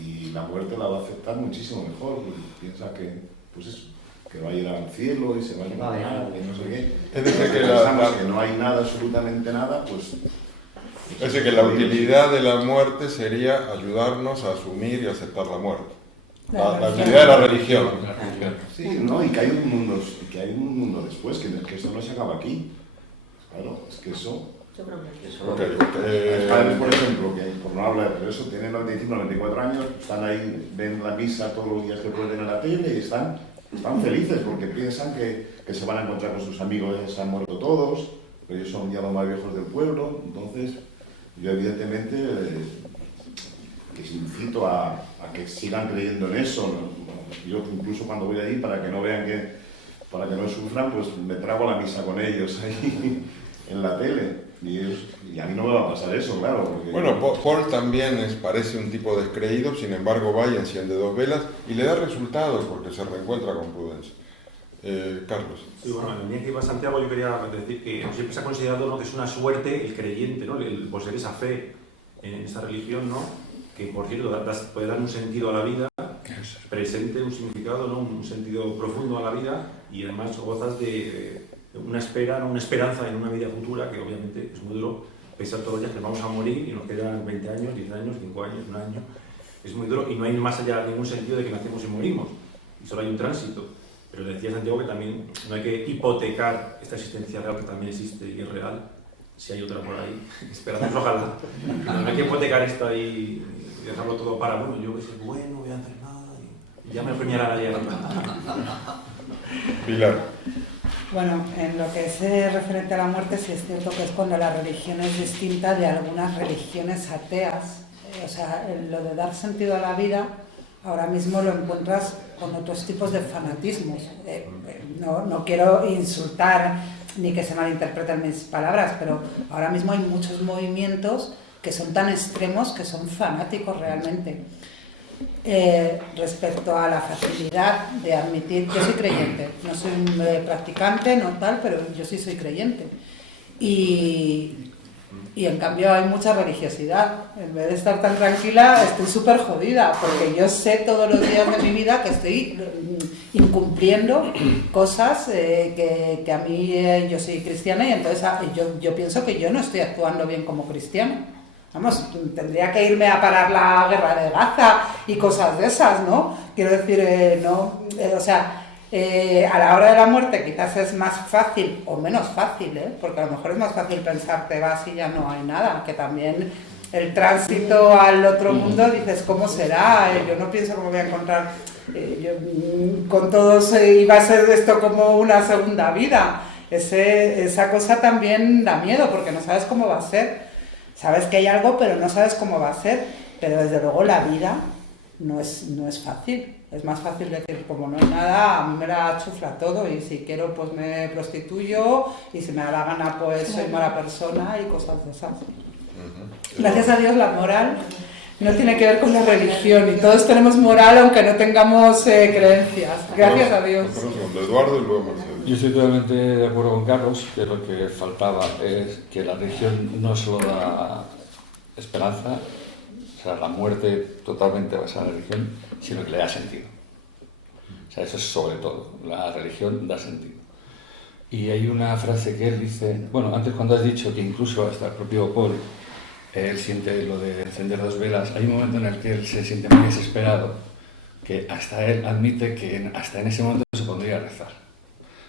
Y la muerte la va a aceptar muchísimo mejor, y piensa que, pues eso, que va a ir al cielo y se va a encontrar, y no sé qué. Es decir, que pensamos que no hay nada, absolutamente nada, pues... Es decir, que la utilidad de la muerte sería ayudarnos a asumir y aceptar la muerte. La utilidad de la religión. Sí, ¿no? Y que hay un mundo después, que eso no se acaba aquí. Claro, es que eso... Yo creo que eso. Mis padres, por ejemplo, que por no hablar, pero eso, tienen 95, 94 años, están ahí, ven la misa todos los días que pueden en la tele y están felices porque piensan que se van a encontrar con sus amigos, ya se han muerto todos, pero ellos son ya los más viejos del pueblo. Entonces, yo evidentemente les incito a que sigan creyendo en eso, ¿no? Yo incluso cuando voy allí, para que no vean para que no sufran, pues me trago la misa con ellos ahí en la tele. Y a mí no me va a pasar eso, claro. Porque... Bueno, Paul también parece un tipo descreído, sin embargo va y enciende 2 velas y le da resultados porque se reencuentra con Prudence. Carlos. Sí, bueno, en el día que iba a Santiago yo quería decir que siempre se ha considerado, ¿no?, que es una suerte el creyente, ¿no?, el poseer esa fe en esa religión, ¿no?, que por cierto puede dar un sentido a la vida, presente, un significado, ¿no?, un sentido profundo a la vida, y además gozas de una espera, ¿no?, una esperanza en una vida futura que obviamente es muy duro pensar todos los días que vamos a morir y nos quedan 20 años, 10 años, 5 años, 1 año. Es muy duro y no hay más allá ningún sentido de que nacemos y morimos, y solo hay un tránsito. Pero decía Santiago que también no hay que hipotecar esta existencia real, que también existe y es real, si hay otra por ahí, esperamos, ojalá. Pero no hay que hipotecar esto ahí y dejarlo todo para, bueno, yo voy a ser bueno, voy a hacer nada y ya me premiará nadie. Pilar. Bueno, en lo que es referente a la muerte, sí es cierto que es cuando la religión es distinta de algunas religiones ateas. O sea, lo de dar sentido a la vida, ahora mismo lo encuentras con otros tipos de fanatismos. No quiero insultar ni que se malinterpreten mis palabras, pero ahora mismo hay muchos movimientos que son tan extremos que son fanáticos realmente. Respecto a la facilidad de admitir, yo soy creyente, no soy un practicante, no tal, pero yo sí soy creyente. Y en cambio hay mucha religiosidad. En vez de estar tan tranquila, estoy súper jodida, porque yo sé todos los días de mi vida que estoy incumpliendo cosas que a mí, yo soy cristiana, y entonces yo pienso que yo no estoy actuando bien como cristiana. Vamos, tendría que irme a parar la guerra de Gaza y cosas de esas, ¿no? Quiero decir, a la hora de la muerte quizás es más fácil o menos fácil, porque a lo mejor es más fácil pensar te vas y ya no hay nada, que también el tránsito al otro mundo dices, ¿cómo será? Yo no pienso que me voy a encontrar con todos, iba a ser esto como una segunda vida. esa cosa también da miedo, porque no sabes cómo va a ser. Sabes que hay algo, pero no sabes cómo va a ser. Pero desde luego la vida no es fácil. Es más fácil decir, como no hay nada, a mí me la chufla todo, y si quiero pues me prostituyo, y si me da la gana pues soy mala persona y cosas de esas. Gracias a Dios la moral no tiene que ver con la religión, y todos tenemos moral aunque no tengamos creencias. Gracias a Dios. Eduardo y luego Mercedes. Yo estoy totalmente de acuerdo con Carlos, que lo que faltaba es que la religión no solo da esperanza, o sea, la muerte totalmente basada en la religión, sino que le da sentido. O sea, eso es sobre todo, la religión da sentido. Y hay una frase que él dice, bueno, antes cuando has dicho que incluso hasta el propio Paul, él siente lo de encender 2 velas, hay un momento en el que él se siente muy desesperado, que hasta él admite que hasta en ese momento se pondría a rezar.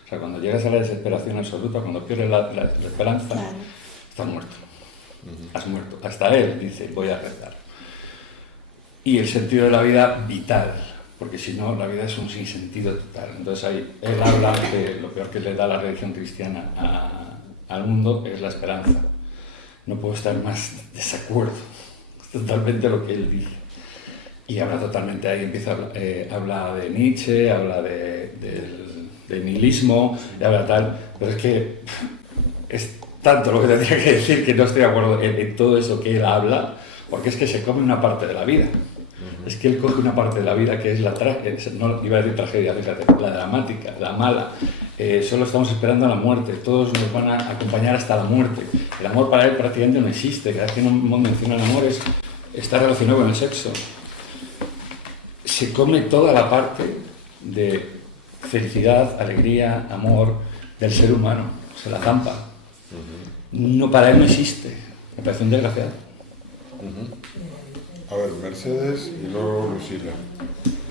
O sea, cuando llegas a la desesperación absoluta, cuando pierdes la esperanza, claro, estás muerto. Has muerto. Hasta él dice, voy a rezar. Y el sentido de la vida vital, porque si no, la vida es un sinsentido total. Entonces ahí, él habla de lo peor que le da la religión cristiana al mundo es la esperanza. No puedo estar más de desacuerdo. Es totalmente lo que él dice. Y habla totalmente, ahí empieza, habla de Nietzsche, habla de nihilismo, y habla tal, pero es que es tanto lo que tendría que decir que no estoy de acuerdo en todo eso que él habla, porque es que se come una parte de la vida. Es que él coge una parte de la vida que es la no iba a decir tragedia, fíjate, la dramática, la mala. Solo estamos esperando a la muerte, todos nos van a acompañar hasta la muerte. El amor para él prácticamente no existe, cada vez que uno menciona el amor está relacionado con el sexo. Se come toda la parte de felicidad, alegría, amor del ser humano, se la zampa. No, para él no existe, me parece un desgraciado. A ver, Mercedes y luego Lucila.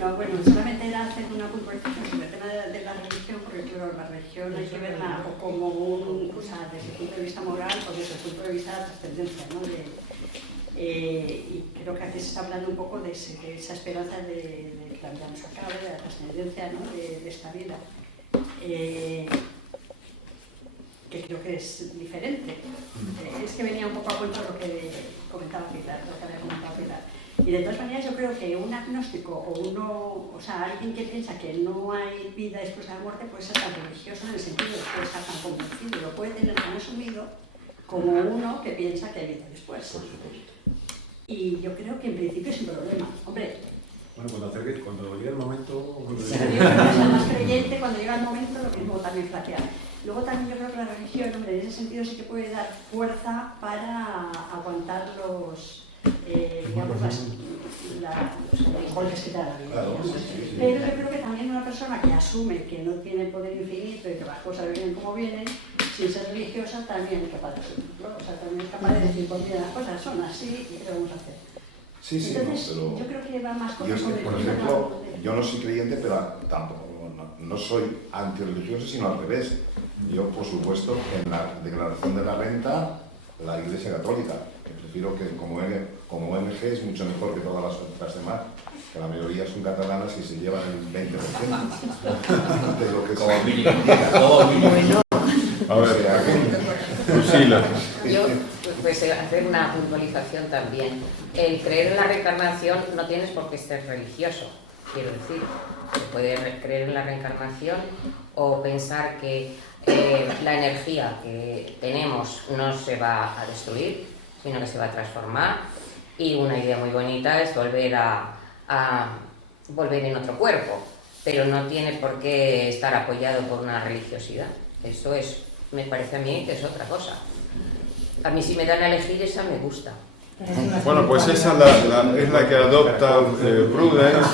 No, bueno, solamente era hacer una puntualización sobre el tema de la religión, porque claro, la religión hay que verla como o sea, desde el punto de vista moral o desde el punto de vista de la trascendencia, ¿no? Y creo que aquí se está hablando un poco de esa esperanza de que la vida nos acabe, de la trascendencia, ¿no? de esta vida. Que creo que es diferente. Es que venía un poco a cuento lo que comentaba Pilar, lo que había comentado Pilar. Y de todas maneras yo creo que un agnóstico o sea, alguien que piensa que no hay vida después de la muerte puede ser tan religioso en el sentido de que puede estar tan convencido, lo puede tener tan asumido como uno que piensa que hay vida después. Y yo creo que en principio sin problema. Hombre, bueno, cuando llega el momento... el más creyente, cuando llega el momento, lo mismo también flaquear. Luego también yo creo que la religión, hombre, en ese sentido sí que puede dar fuerza para aguantar los golpes que da la vida. Claro, pero yo creo que también una persona que asume que no tiene poder infinito y que las cosas vienen como vienen, sin ser religiosa, también es capaz de asumirlo. O sea, también es capaz de decir, pues mira, las cosas son así y ¿qué vamos a hacer? Sí, sí, entonces, no, pero yo creo que va más con yo es que, por ejemplo, yo no soy creyente, pero tampoco, no soy antirreligioso, sino al revés. Yo, por supuesto, en la declaración de la renta, la Iglesia Católica, que prefiero que como ONG es mucho mejor que todas las otras demás, que la mayoría son catalanas y se llevan el 20% de lo que como mínimo. A ver, Lucila. Yo, pues hacer una puntualización también. El creer en la reencarnación no tienes por qué ser religioso, quiero decir. Se puede creer en la reencarnación o pensar que la energía que tenemos no se va a destruir, sino que se va a transformar, y una idea muy bonita es volver volver en otro cuerpo, pero no tiene por qué estar apoyado por una religiosidad. Eso es, me parece a mí que es otra cosa. A mí si me dan a elegir esa me gusta. Bueno, pues esa es la que adopta Prudence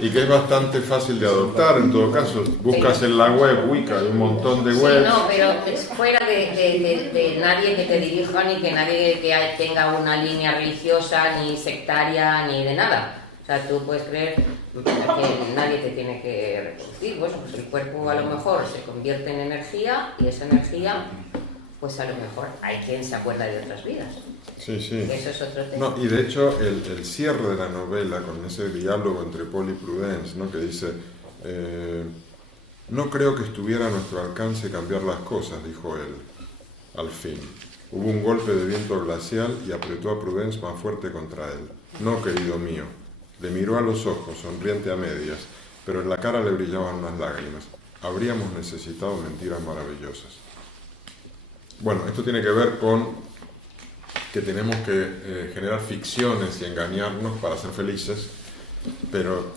y que es bastante fácil de adoptar en todo caso. Buscas en la web Wicca, hay un montón de webs. Sí, no, pero fuera de nadie que te dirija, ni que nadie que tenga una línea religiosa, ni sectaria, ni de nada. O sea, tú puedes creer que nadie te tiene que reproducir. Bueno, pues el cuerpo a lo mejor se convierte en energía y esa energía, pues a lo mejor hay quien se acuerda de otras vidas. Sí, sí. Eso es otro tema. No, y de hecho el cierre de la novela con ese diálogo entre Paul y Prudence, ¿no? Que dice No creo que estuviera a nuestro alcance cambiar las cosas, dijo él. Al fin. Hubo un golpe de viento glacial y apretó a Prudence más fuerte contra él. No, querido mío. Le miró a los ojos, sonriente a medias, pero en la cara le brillaban unas lágrimas. Habríamos necesitado mentiras maravillosas. Bueno, esto tiene que ver con que tenemos que generar ficciones y engañarnos para ser felices, pero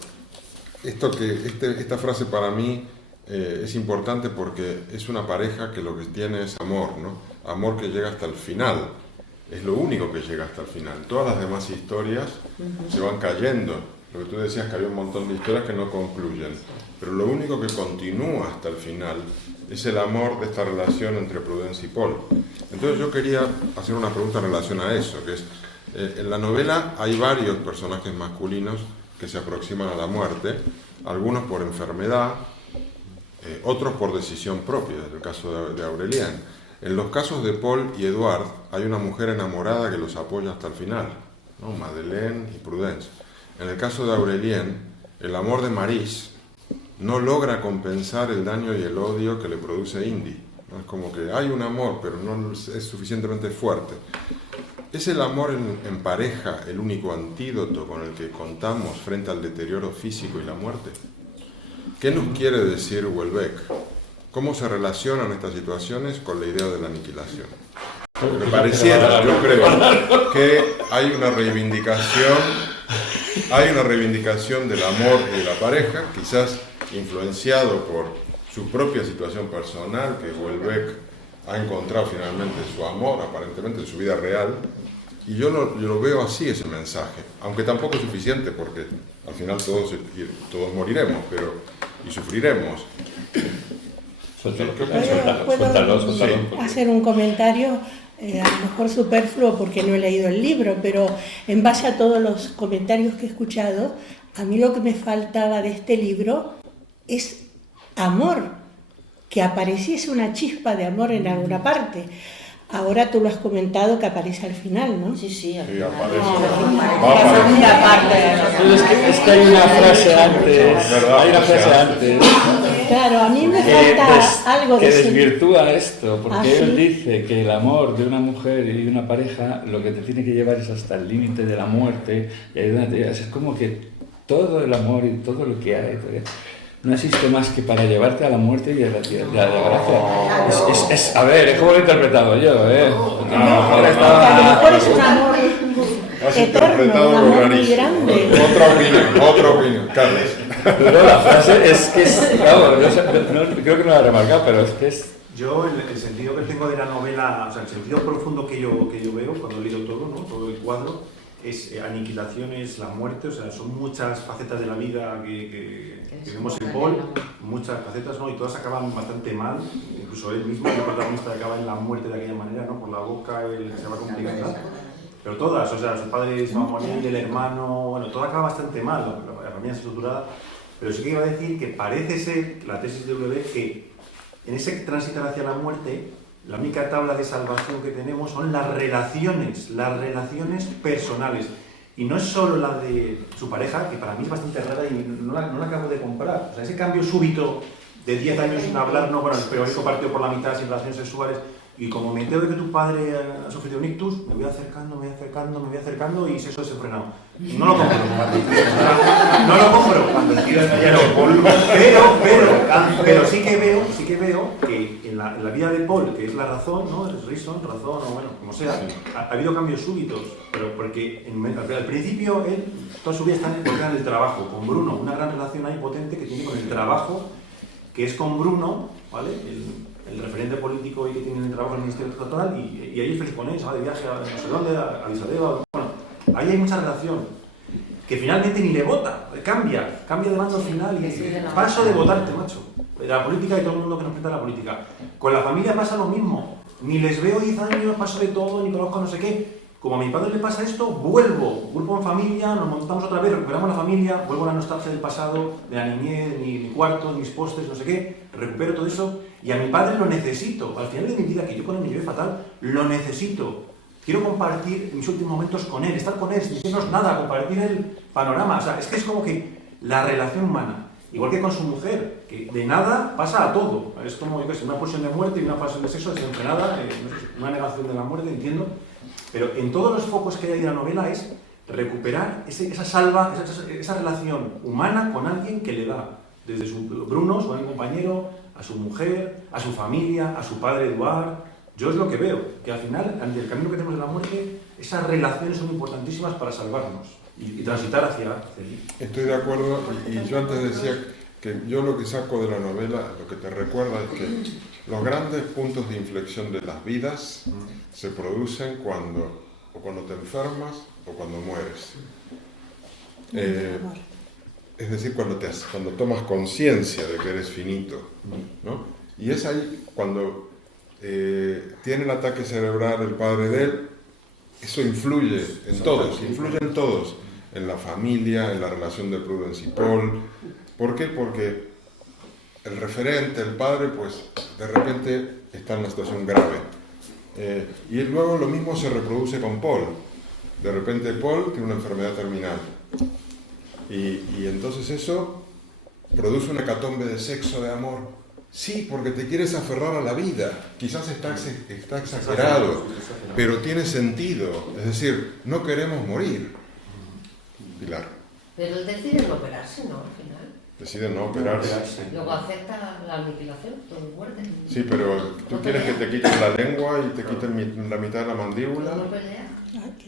esta frase para mí es importante porque es una pareja que lo que tiene es amor, ¿no? Amor que llega hasta el final, es lo único que llega hasta el final. Todas las demás historias se van cayendo. Lo que tú decías, que había un montón de historias que no concluyen, pero lo único que continúa hasta el final es el amor de esta relación entre Prudence y Paul. Entonces yo quería hacer una pregunta en relación a eso, que es, en la novela hay varios personajes masculinos que se aproximan a la muerte, algunos por enfermedad, otros por decisión propia, en el caso de Aurelienne. En los casos de Paul y Edouard hay una mujer enamorada que los apoya hasta el final, ¿no? Madeleine y Prudence. En el caso de Aurelienne, el amor de Maurice no logra compensar el daño y el odio que le produce Indy, ¿no? Es como que hay un amor, pero no es suficientemente fuerte. ¿Es el amor en pareja el único antídoto con el que contamos frente al deterioro físico y la muerte? ¿Qué nos quiere decir Houellebecq? ¿Cómo se relacionan estas situaciones con la idea de la aniquilación? Porque pareciera, yo creo, que hay una reivindicación del amor y de la pareja, quizás influenciado por su propia situación personal, que Houellebecq ha encontrado finalmente su amor, aparentemente en su vida real, y yo lo veo así, ese mensaje, aunque tampoco es suficiente, porque al final todos moriremos, y sufriremos. ¿Puedo hacer un comentario? A lo mejor superfluo porque no he leído el libro, pero en base a todos los comentarios que he escuchado, a mí lo que me faltaba de este libro es amor, que apareciese una chispa de amor en alguna parte. Ahora tú lo has comentado que aparece al final, ¿no? Sí, al final. Aparece. La segunda parte. Es que hay una frase antes. Claro, a mí me falta algo de que desvirtúa esto, porque él ¿sí? dice que el amor de una mujer y de una pareja lo que te tiene que llevar es hasta el límite de la muerte. Y es como que todo el amor y todo lo que hay no existe más que para llevarte a la muerte y a la desgracia. A ver, es como lo he interpretado yo, porque a lo mejor es un amor eterno, un amor muy grande. Otra opinión, Carlos. Pero la frase es que claro, creo que no la he remarcado, pero es que es... Yo, el sentido que tengo de la novela, o sea, el sentido profundo que yo veo cuando he leído todo, ¿no? Todo el cuadro, es aniquilación, es la muerte, o sea, son muchas facetas de la vida que vemos en Paul, muchas facetas, ¿no? Y todas acaban bastante mal, incluso él mismo, el protagonista, acaba en la muerte de aquella manera, ¿no? Por la boca, se va complicando. Pero todas, o sea, su padre se va a morir, el hermano, bueno, todo acaba bastante mal, la familia es estructurada, pero sí que iba a decir que parece ser, la tesis de Houellebecq, que en ese tránsito hacia la muerte, la única tabla de salvación que tenemos son las relaciones personales. Y no es solo la de su pareja, que para mí es bastante rara y no la acabo de comprar. O sea, ese cambio súbito de 10 años sin hablar, no, bueno, el periódico partido por la mitad sin relaciones sexuales, y como me entero de que tu padre ha sufrido un ictus, me voy acercando y sexo desenfrenado. No lo compro. No lo compro. Pero sí que veo que en la vida de Paul, que es la razón, ¿no? Es razón, o bueno, como sea, ha habido cambios súbitos, pero porque al principio él, toda su vida está en el trabajo, con Bruno, una gran relación ahí potente que tiene con el trabajo, que es con Bruno, ¿vale? El referente político que tiene en el trabajo en el Ministerio Estatal, y ahí es feliz con él, se va de viaje a no sé dónde, a Addis Abeba. Bueno, ahí hay mucha relación, que finalmente ni le vota, cambia de mando final y paso de votarte, macho. La política y todo el mundo que nos enfrenta a la política. Con la familia pasa lo mismo, ni les veo 10 años, paso de todo, ni conozco no sé qué. Como a mi padre le pasa esto, vuelvo en familia, nos montamos otra vez, recuperamos la familia, vuelvo a la nostalgia del pasado, de la niñez, mi cuarto, mis postes, no sé qué, recupero todo eso, y a mi padre lo necesito. Al final de mi vida, que yo con él me llevé fatal, lo necesito. Quiero compartir mis últimos momentos con él, estar con él, sin decirnos nada, compartir el panorama. O sea, es que es como que la relación humana. igual que con su mujer, que de nada pasa a todo. Es como, yo qué sé, una pulsión de muerte y una pulsión de sexo desenfrenada, no sé, una negación de la muerte, entiendo. Pero en todos los focos que hay de la novela es recuperar esa relación humana con alguien que le da, desde Bruno, su buen compañero, a su mujer, a su familia, a su padre Eduard. Yo es lo que veo, que al final, ante el camino que tenemos de la muerte, esas relaciones son importantísimas para salvarnos y transitar hacia allí. Estoy de acuerdo, y yo antes decía que yo lo que saco de la novela, lo que te recuerda es que los grandes puntos de inflexión de las vidas se producen cuando te enfermas o cuando mueres. Es decir, cuando tomas conciencia de que eres finito, ¿no? Y es ahí cuando tiene el ataque cerebral el padre de él, eso influye en todos, en la familia, en la relación de Prudence y Paul. ¿Por qué? Porque el referente, el padre, pues de repente está en una situación grave. Y luego lo mismo se reproduce con Paul. De repente Paul tiene una enfermedad terminal. Y entonces eso produce una hecatombe de sexo, de amor. Sí, porque te quieres aferrar a la vida. Quizás está exagerado, pero tiene sentido. Es decir, no queremos morir. Pilar. Pero él decide no operarse, ¿no? Al final. Decide no operarse. Luego acepta la aniquilación, todo muerte. Sí, pero tú quieres que te quiten la lengua y te quiten la mitad de la mandíbula. ¿No pelea?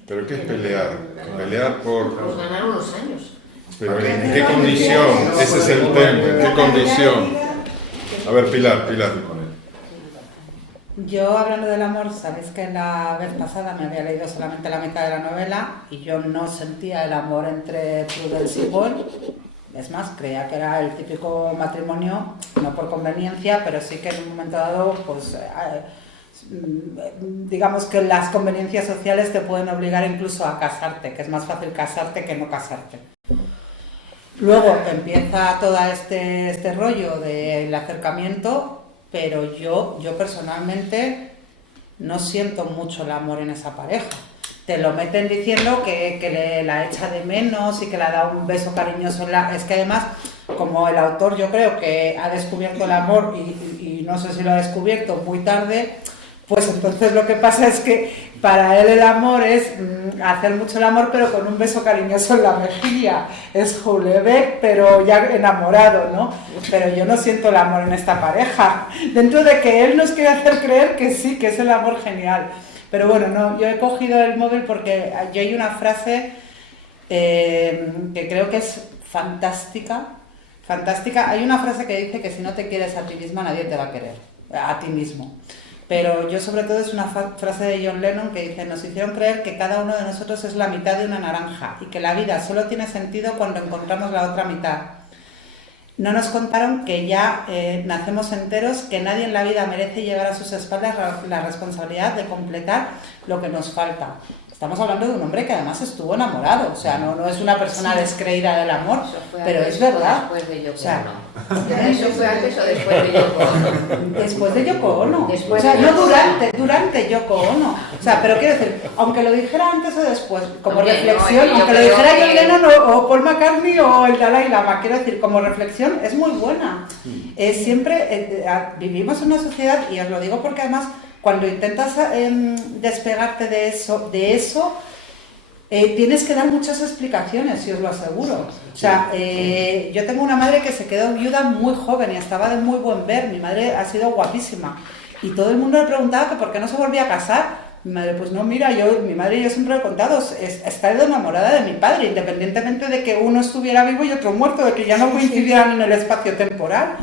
¿Pero qué es pelear? Pelear por... Pues ganar unos años. Pero ¿en qué condición? Ese es el tema. ¿En qué condición? A ver, Pilar. Yo, hablando del amor, sabéis que la vez pasada me había leído solamente la mitad de la novela y yo no sentía el amor entre Prudence y Paul. Es más, creía que era el típico matrimonio, no por conveniencia, pero sí que en un momento dado, pues, digamos que las conveniencias sociales te pueden obligar incluso a casarte, que es más fácil casarte que no casarte. Luego empieza todo este rollo del acercamiento, pero yo personalmente no siento mucho el amor en esa pareja. Te lo meten diciendo que la echa de menos y que le da un beso cariñoso. Es que además, como el autor yo creo que ha descubierto el amor y no sé si lo ha descubierto muy tarde, pues entonces lo que pasa es que para él el amor es hacer mucho el amor, pero con un beso cariñoso en la mejilla. Es Houellebecq, pero ya enamorado, ¿no? Pero yo no siento el amor en esta pareja. Dentro de que él nos quiere hacer creer que sí, que es el amor genial. Pero bueno, no, yo he cogido el móvil porque yo hay una frase que creo que es fantástica. Hay una frase que dice que si no te quieres a ti misma, nadie te va a querer, a ti mismo. Pero yo sobre todo es una frase de John Lennon que dice: nos hicieron creer que cada uno de nosotros es la mitad de una naranja y que la vida solo tiene sentido cuando encontramos la otra mitad. No nos contaron que ya nacemos enteros, que nadie en la vida merece llevar a sus espaldas la responsabilidad de completar lo que nos falta. Estamos hablando de un hombre que además estuvo enamorado, o sea, no es una persona descreída del amor, pero es verdad. ¿Eso fue antes o después de Yoko Ono? Después de Yoko Ono. O sea, no durante Yoko Ono. O sea, pero quiero decir, aunque lo dijera antes o después, como reflexión, aunque lo dijera John Lennon o Paul McCartney o el Dalai Lama, quiero decir, como reflexión es muy buena. Siempre vivimos en una sociedad, y os lo digo porque además cuando intentas despegarte de eso, tienes que dar muchas explicaciones, si os lo aseguro. O sea, yo tengo una madre que se quedó viuda muy joven y estaba de muy buen ver. Mi madre ha sido guapísima. Y todo el mundo le preguntaba que por qué no se volvía a casar. Mi madre, pues no, mira, mi madre y yo siempre lo he contado, está enamorada de mi padre, independientemente de que uno estuviera vivo y otro muerto, de que ya no coincidieran en el espacio temporal.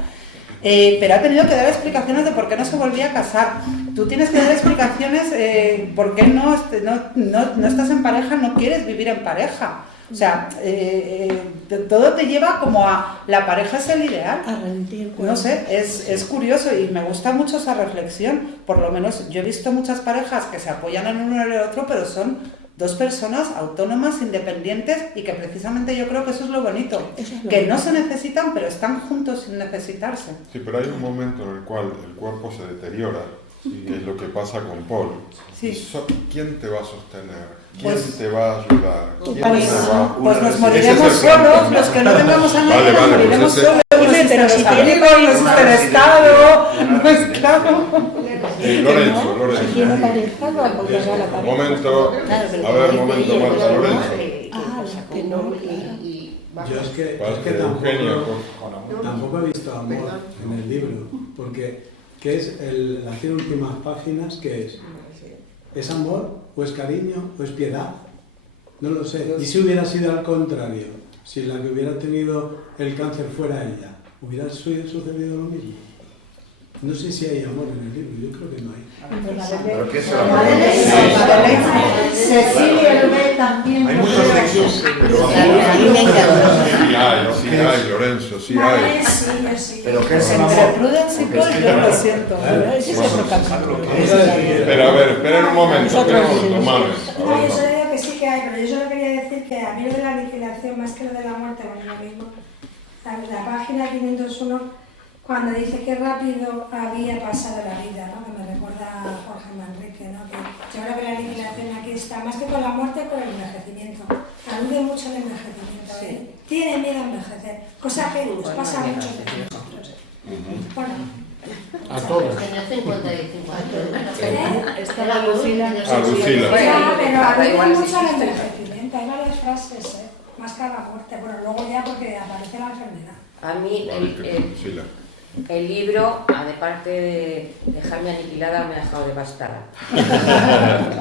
Pero ha tenido que dar explicaciones de por qué no se volvía a casar. Tú tienes que dar explicaciones por qué no estás en pareja, no quieres vivir en pareja. O sea, todo te lleva como a la pareja es el ideal. No sé, es curioso y me gusta mucho esa reflexión. Por lo menos yo he visto muchas parejas que se apoyan en uno en el otro, pero son dos personas autónomas, independientes, y que precisamente yo creo que eso es lo bonito, que no se necesitan, pero están juntos sin necesitarse. Sí, pero hay un momento en el cual el cuerpo se deteriora, que es lo que pasa con Paul. Sí. ¿Quién te va a sostener? ¿Quién te va a ayudar? ¿Quién Pues nos moriremos solos, los que no tengamos a nadie, nos moriremos solos. Hombre, pero si tiene amigos, no existe el Estado, no es claro. Lorenzo. Si tiene pareja, no apoyará a la pareja. Momento, a ver, momento, Marta, Lorenzo. Que no, Yo es que Eugenio, tampoco he visto amor en el libro, porque ¿qué es las 100 últimas páginas? ¿Qué es? ¿Es amor o es cariño o es piedad? No lo sé. ¿Y si hubiera sido al contrario? Si la que hubiera tenido el cáncer fuera ella, ¿hubiera sucedido lo mismo? No sé si hay amor en el libro, yo creo que no hay. ¿Pero qué es el amor? Cecilia lo ve también. Hay muchas lecciones. Sí hay, Lorenzo, sí hay. ¿Pero qué es el Entre amor? Prudence y Paul, yo lo siento. Ese es otro capítulo. Pero a ver, esperen un momento, Manuel. No, yo solo digo que sí que hay, pero yo solo quería decir que a mí lo de la aniquilación, más que lo de la muerte, bueno, lo mismo. La página 501, cuando dice qué rápido había pasado la vida, ¿no? Que me recuerda a Jorge Manrique, ¿no? Que yo creo que la aniquilación aquí está, más que con la muerte, con el envejecimiento. Alude mucho al envejecimiento, ¿eh? Tiene miedo a envejecer, cosa que nos pasa a muchos de nosotros. Bueno. A todos. Tenía 50 y 50. Está la Lucila. Ya, pero alude mucho al envejecimiento. Hay varias frases, ¿eh? Más que a la muerte. Bueno, luego ya porque aparece la enfermedad. A mí el libro, aparte de dejarme aniquilada, me ha dejado devastada.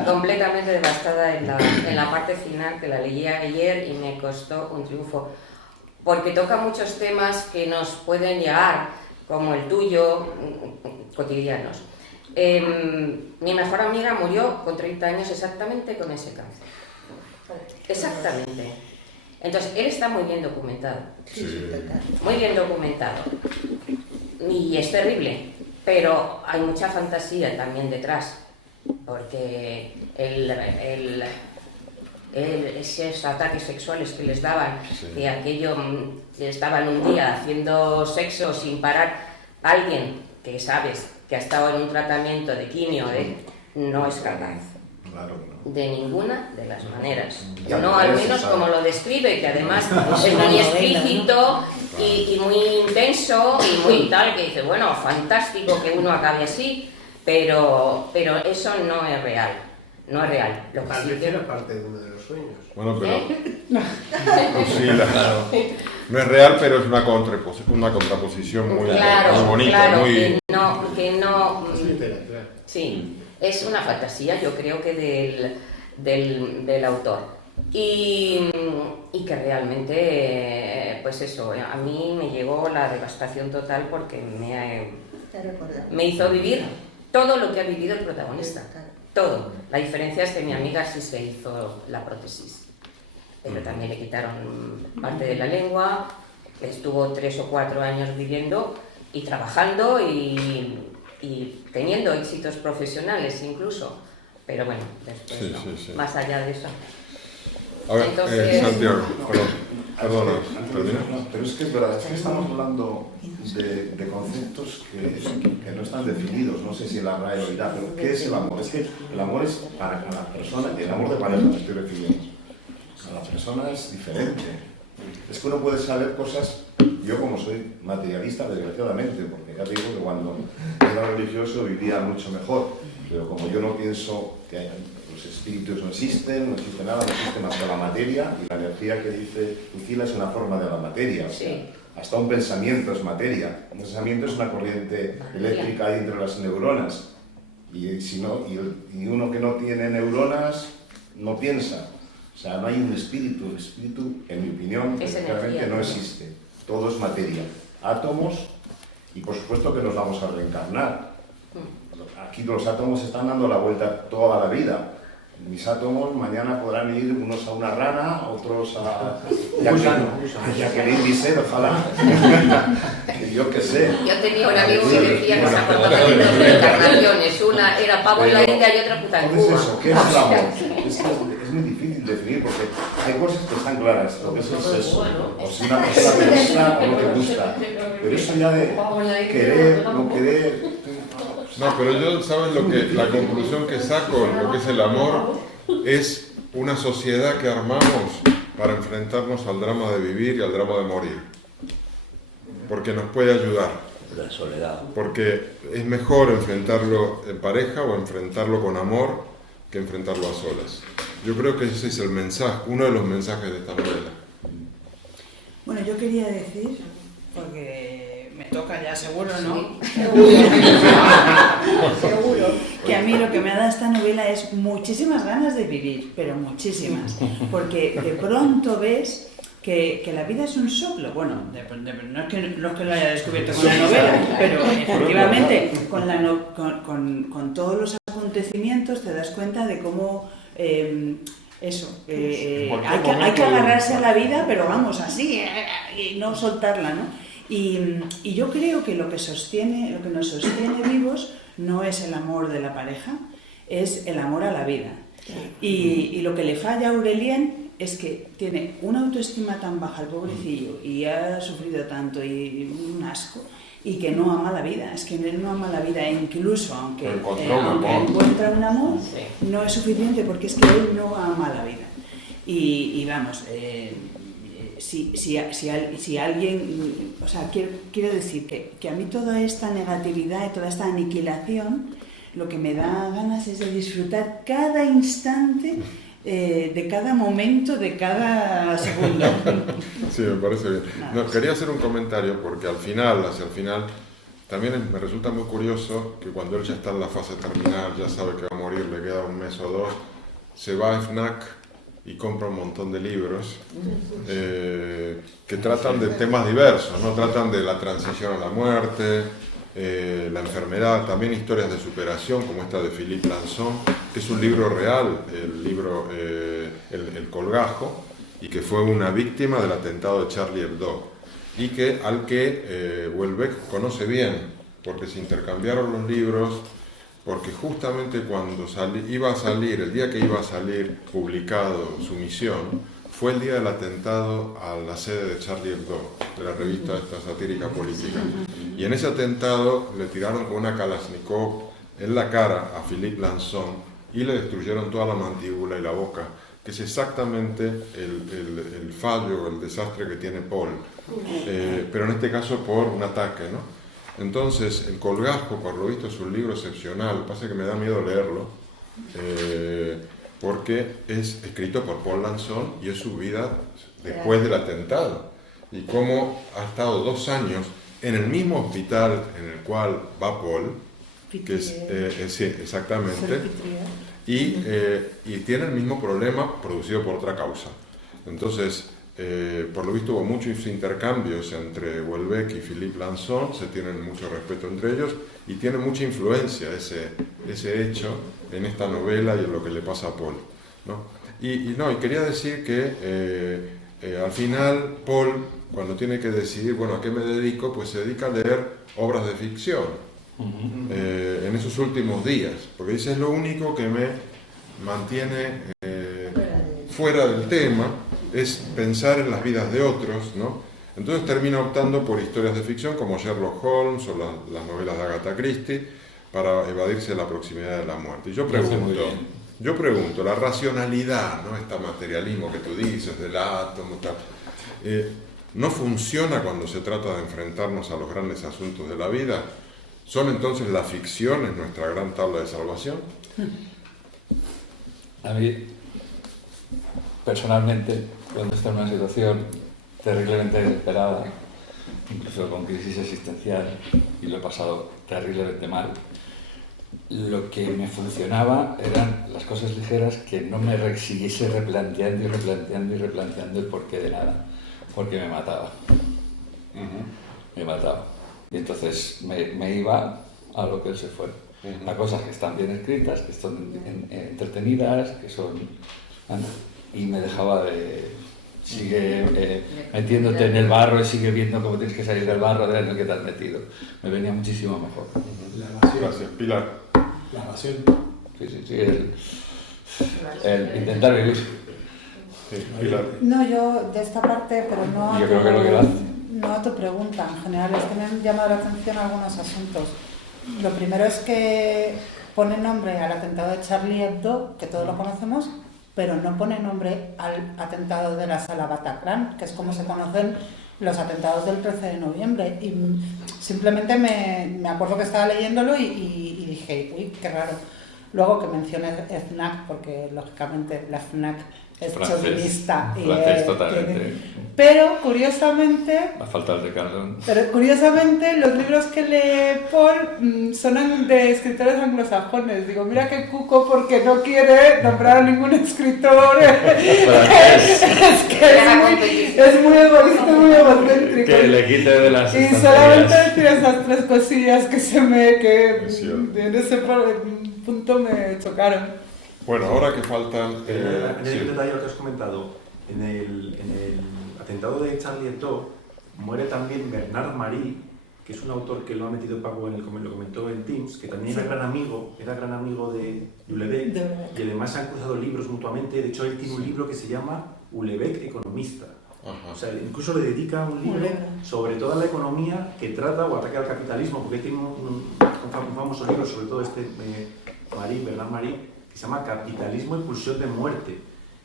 Completamente devastada en la parte final, que la leí ayer y me costó un triunfo. Porque toca muchos temas que nos pueden llegar, como el tuyo, cotidianos. Mi mejor amiga murió con 30 años exactamente con ese cáncer. Exactamente. Entonces, él está muy bien documentado. Muy bien documentado. Y es terrible, pero hay mucha fantasía también detrás, porque esos ataques sexuales que les daban, que aquello, estaban un día haciendo sexo sin parar, alguien que sabes que ha estado en un tratamiento de quimio, no es capaz. De ninguna de las maneras. No, al menos como lo describe, que además es muy explícito y muy intenso y muy tal, que dice, bueno, fantástico que uno acabe así, pero eso no es real. No es real. Lo que sí era parte de uno de los sueños. Bueno, pero... Sí, no es real, pero es una contraposición muy, muy bonita. Claro, muy... que no... Sí. Es una fantasía, yo creo que del autor. Y que realmente, pues eso, a mí me llegó la devastación total porque me hizo vivir todo lo que ha vivido el protagonista. Todo. La diferencia es que mi amiga sí se hizo la prótesis. Pero también le quitaron parte de la lengua, estuvo 3 o 4 años viviendo y trabajando y teniendo éxitos profesionales incluso, pero bueno, después sí. Más allá de eso. A ver, entonces, Santiago, perdona. Pero es que es verdad, es que estamos hablando de conceptos que no están definidos, no sé si el RAE lo dirá, pero ¿qué es el amor? Es que el amor es para cada persona, el amor de pareja me estoy refiriendo, cada persona es diferente. Es que uno puede saber cosas, yo como soy materialista desgraciadamente, porque ya te digo que cuando era religioso vivía mucho mejor, pero como yo no pienso que los espíritus no existe nada, no existe más que la materia, y la energía que dice Lucila es una forma de la materia, o sea, hasta un pensamiento es materia, un pensamiento es una corriente eléctrica ahí entre las neuronas, y uno que no tiene neuronas no piensa. O sea, no hay un espíritu. El espíritu, en mi opinión, realmente no existe. Todo es materia. Átomos, y por supuesto que nos vamos a reencarnar. Aquí los átomos están dando la vuelta toda la vida. Mis átomos mañana podrán ir unos a una rana, otros a Jacqueline Bisset, ojalá. Yo qué sé. Yo tenía un amigo que decía que se acordaba de 2 reencarnaciones. Una era pavo en la India y otra puta en Cuba. ¿Qué es el amor? Es muy difícil definir porque hay cosas que están claras, lo que es el sexo, o si una persona te gusta o no te gusta, pero eso ya de querer, no querer... No, pero yo, ¿sabes la conclusión que saco? Lo que es el amor es una sociedad que armamos para enfrentarnos al drama de vivir y al drama de morir. porque nos puede ayudar. La soledad. Porque es mejor enfrentarlo en pareja o enfrentarlo con amor que enfrentarlo a solas. Yo creo que ese es el mensaje, uno de los mensajes de esta novela. Bueno, yo quería decir, porque me toca ya seguro, ¿no? Sí. Seguro. Que a mí lo que me ha dado esta novela es muchísimas ganas de vivir, pero muchísimas. Porque de pronto ves que la vida es un soplo. Bueno, no es que lo haya descubierto con la novela, pero efectivamente con todos los acontecimientos te das cuenta de cómo... hay que agarrarse a la vida, pero vamos, así, y no soltarla, ¿no? Y yo creo que lo que nos sostiene vivos no es el amor de la pareja, es el amor a la vida. Y lo que le falla a Aurelien es que tiene una autoestima tan baja el pobrecillo y ha sufrido tanto y un asco, y que no ama la vida. Es que él no ama la vida, e incluso aunque encuentra un amor, no es suficiente, porque es que él no ama la vida. Y vamos, si alguien, o sea, quiero decir que a mí toda esta negatividad y toda esta aniquilación, lo que me da ganas es de disfrutar cada instante, de cada momento, de cada segundo. Sí, me parece bien. No, quería hacer un comentario porque hacia el final, también me resulta muy curioso que cuando él ya está en la fase terminal, ya sabe que va a morir, le queda un mes o dos, se va a FNAC y compra un montón de libros que tratan de temas diversos, ¿no? Tratan de la transición a la muerte, la enfermedad, también historias de superación como esta de Philippe Lançon, que es un libro real, el libro El Colgajo, y que fue una víctima del atentado de Charlie Hebdo, y al que Houellebecq conoce bien, porque se intercambiaron los libros, porque justamente cuando iba a salir, el día que iba a salir publicado su misión, fue el día del atentado a la sede de Charlie Hebdo, de la revista esta satírica política. Y en ese atentado le tiraron con una Kalashnikov en la cara a Philippe Lançon y le destruyeron toda la mandíbula y la boca, que es exactamente el fallo, el desastre que tiene Paul, pero en este caso por un ataque, ¿no? Entonces, El Colgajo, por lo visto, es un libro excepcional, pasa que me da miedo leerlo, porque es escrito por Paul Lançon y es su vida después del atentado, y cómo ha estado 2 años en el mismo hospital en el cual va Paul, que es, sí, exactamente, y tiene el mismo problema producido por otra causa. Entonces, por lo visto hubo muchos intercambios entre Houellebecq y Philippe Lançon, se tienen mucho respeto entre ellos y tiene mucha influencia ese hecho en esta novela y en lo que le pasa a Paul, ¿no? Y quería decir que al final Paul, cuando tiene que decidir, bueno, ¿a qué me dedico? Pues se dedica a leer obras de ficción en esos últimos días, porque dice, es lo único que me mantiene fuera del tema, es pensar en las vidas de otros, ¿no? Entonces termina optando por historias de ficción como Sherlock Holmes o las novelas de Agatha Christie para evadirse de la proximidad de la muerte. Y yo pregunto, la racionalidad, ¿no? Este materialismo que tú dices del átomo, tal, ¿no funciona cuando se trata de enfrentarnos a los grandes asuntos de la vida? ¿Son entonces las ficciones nuestra gran tabla de salvación? A mí, personalmente, cuando estoy en una situación terriblemente desesperada, incluso con crisis existencial, y lo he pasado terriblemente mal, lo que me funcionaba eran las cosas ligeras que no me siguiese replanteando el porqué de nada, porque me mataba. Me mataba. Y entonces me iba a lo que él se fue. A cosas que están bien escritas, que son entretenidas, que son... Y me dejaba de... Sigue metiéndote en el barro y sigue viendo cómo tienes que salir del barro en el que te has metido. Me venía muchísimo mejor. La evasión. Gracias, Pilar. La evasión. Sí, el intentar vivir. Sí, Pilar. No, yo de esta parte, pero no a tu pregunta. En general es que me han llamado la atención algunos asuntos. Lo primero es que pone nombre al atentado de Charlie Hebdo, que todos lo conocemos, pero no pone nombre al atentado de la sala Bataclan, que es como se conocen los atentados del 13 de noviembre. Y simplemente me acuerdo que estaba leyéndolo y dije, uy, qué raro. Luego que mencioné FNAC, porque lógicamente la FNAC es chauvinista. Francés totalmente. Pero curiosamente... A falta de Cardón. Pero curiosamente los libros que lee Paul son de escritores anglosajones. Digo, mira qué cuco porque no quiere nombrar a ningún escritor. Es que es muy egoísta, muy egocéntrico. Que le quite de las Y solamente decir esas tres cosillas que en ese punto me chocaron. Bueno, ahora que faltan... en el detalle que has comentado, en el atentado de Charlie Hebdo muere también Bernard Marie, que es un autor que lo ha metido Paco lo comentó en Teams, que también era gran amigo de Houellebecq, y además se han cruzado libros mutuamente. De hecho, él tiene un libro que se llama Houellebecq Economista. O sea, incluso le dedica un libro sobre toda la economía que trata o ataca al capitalismo, porque él tiene un famoso libro, sobre todo Bernard Marie, que se llama Capitalismo y pulsión de muerte,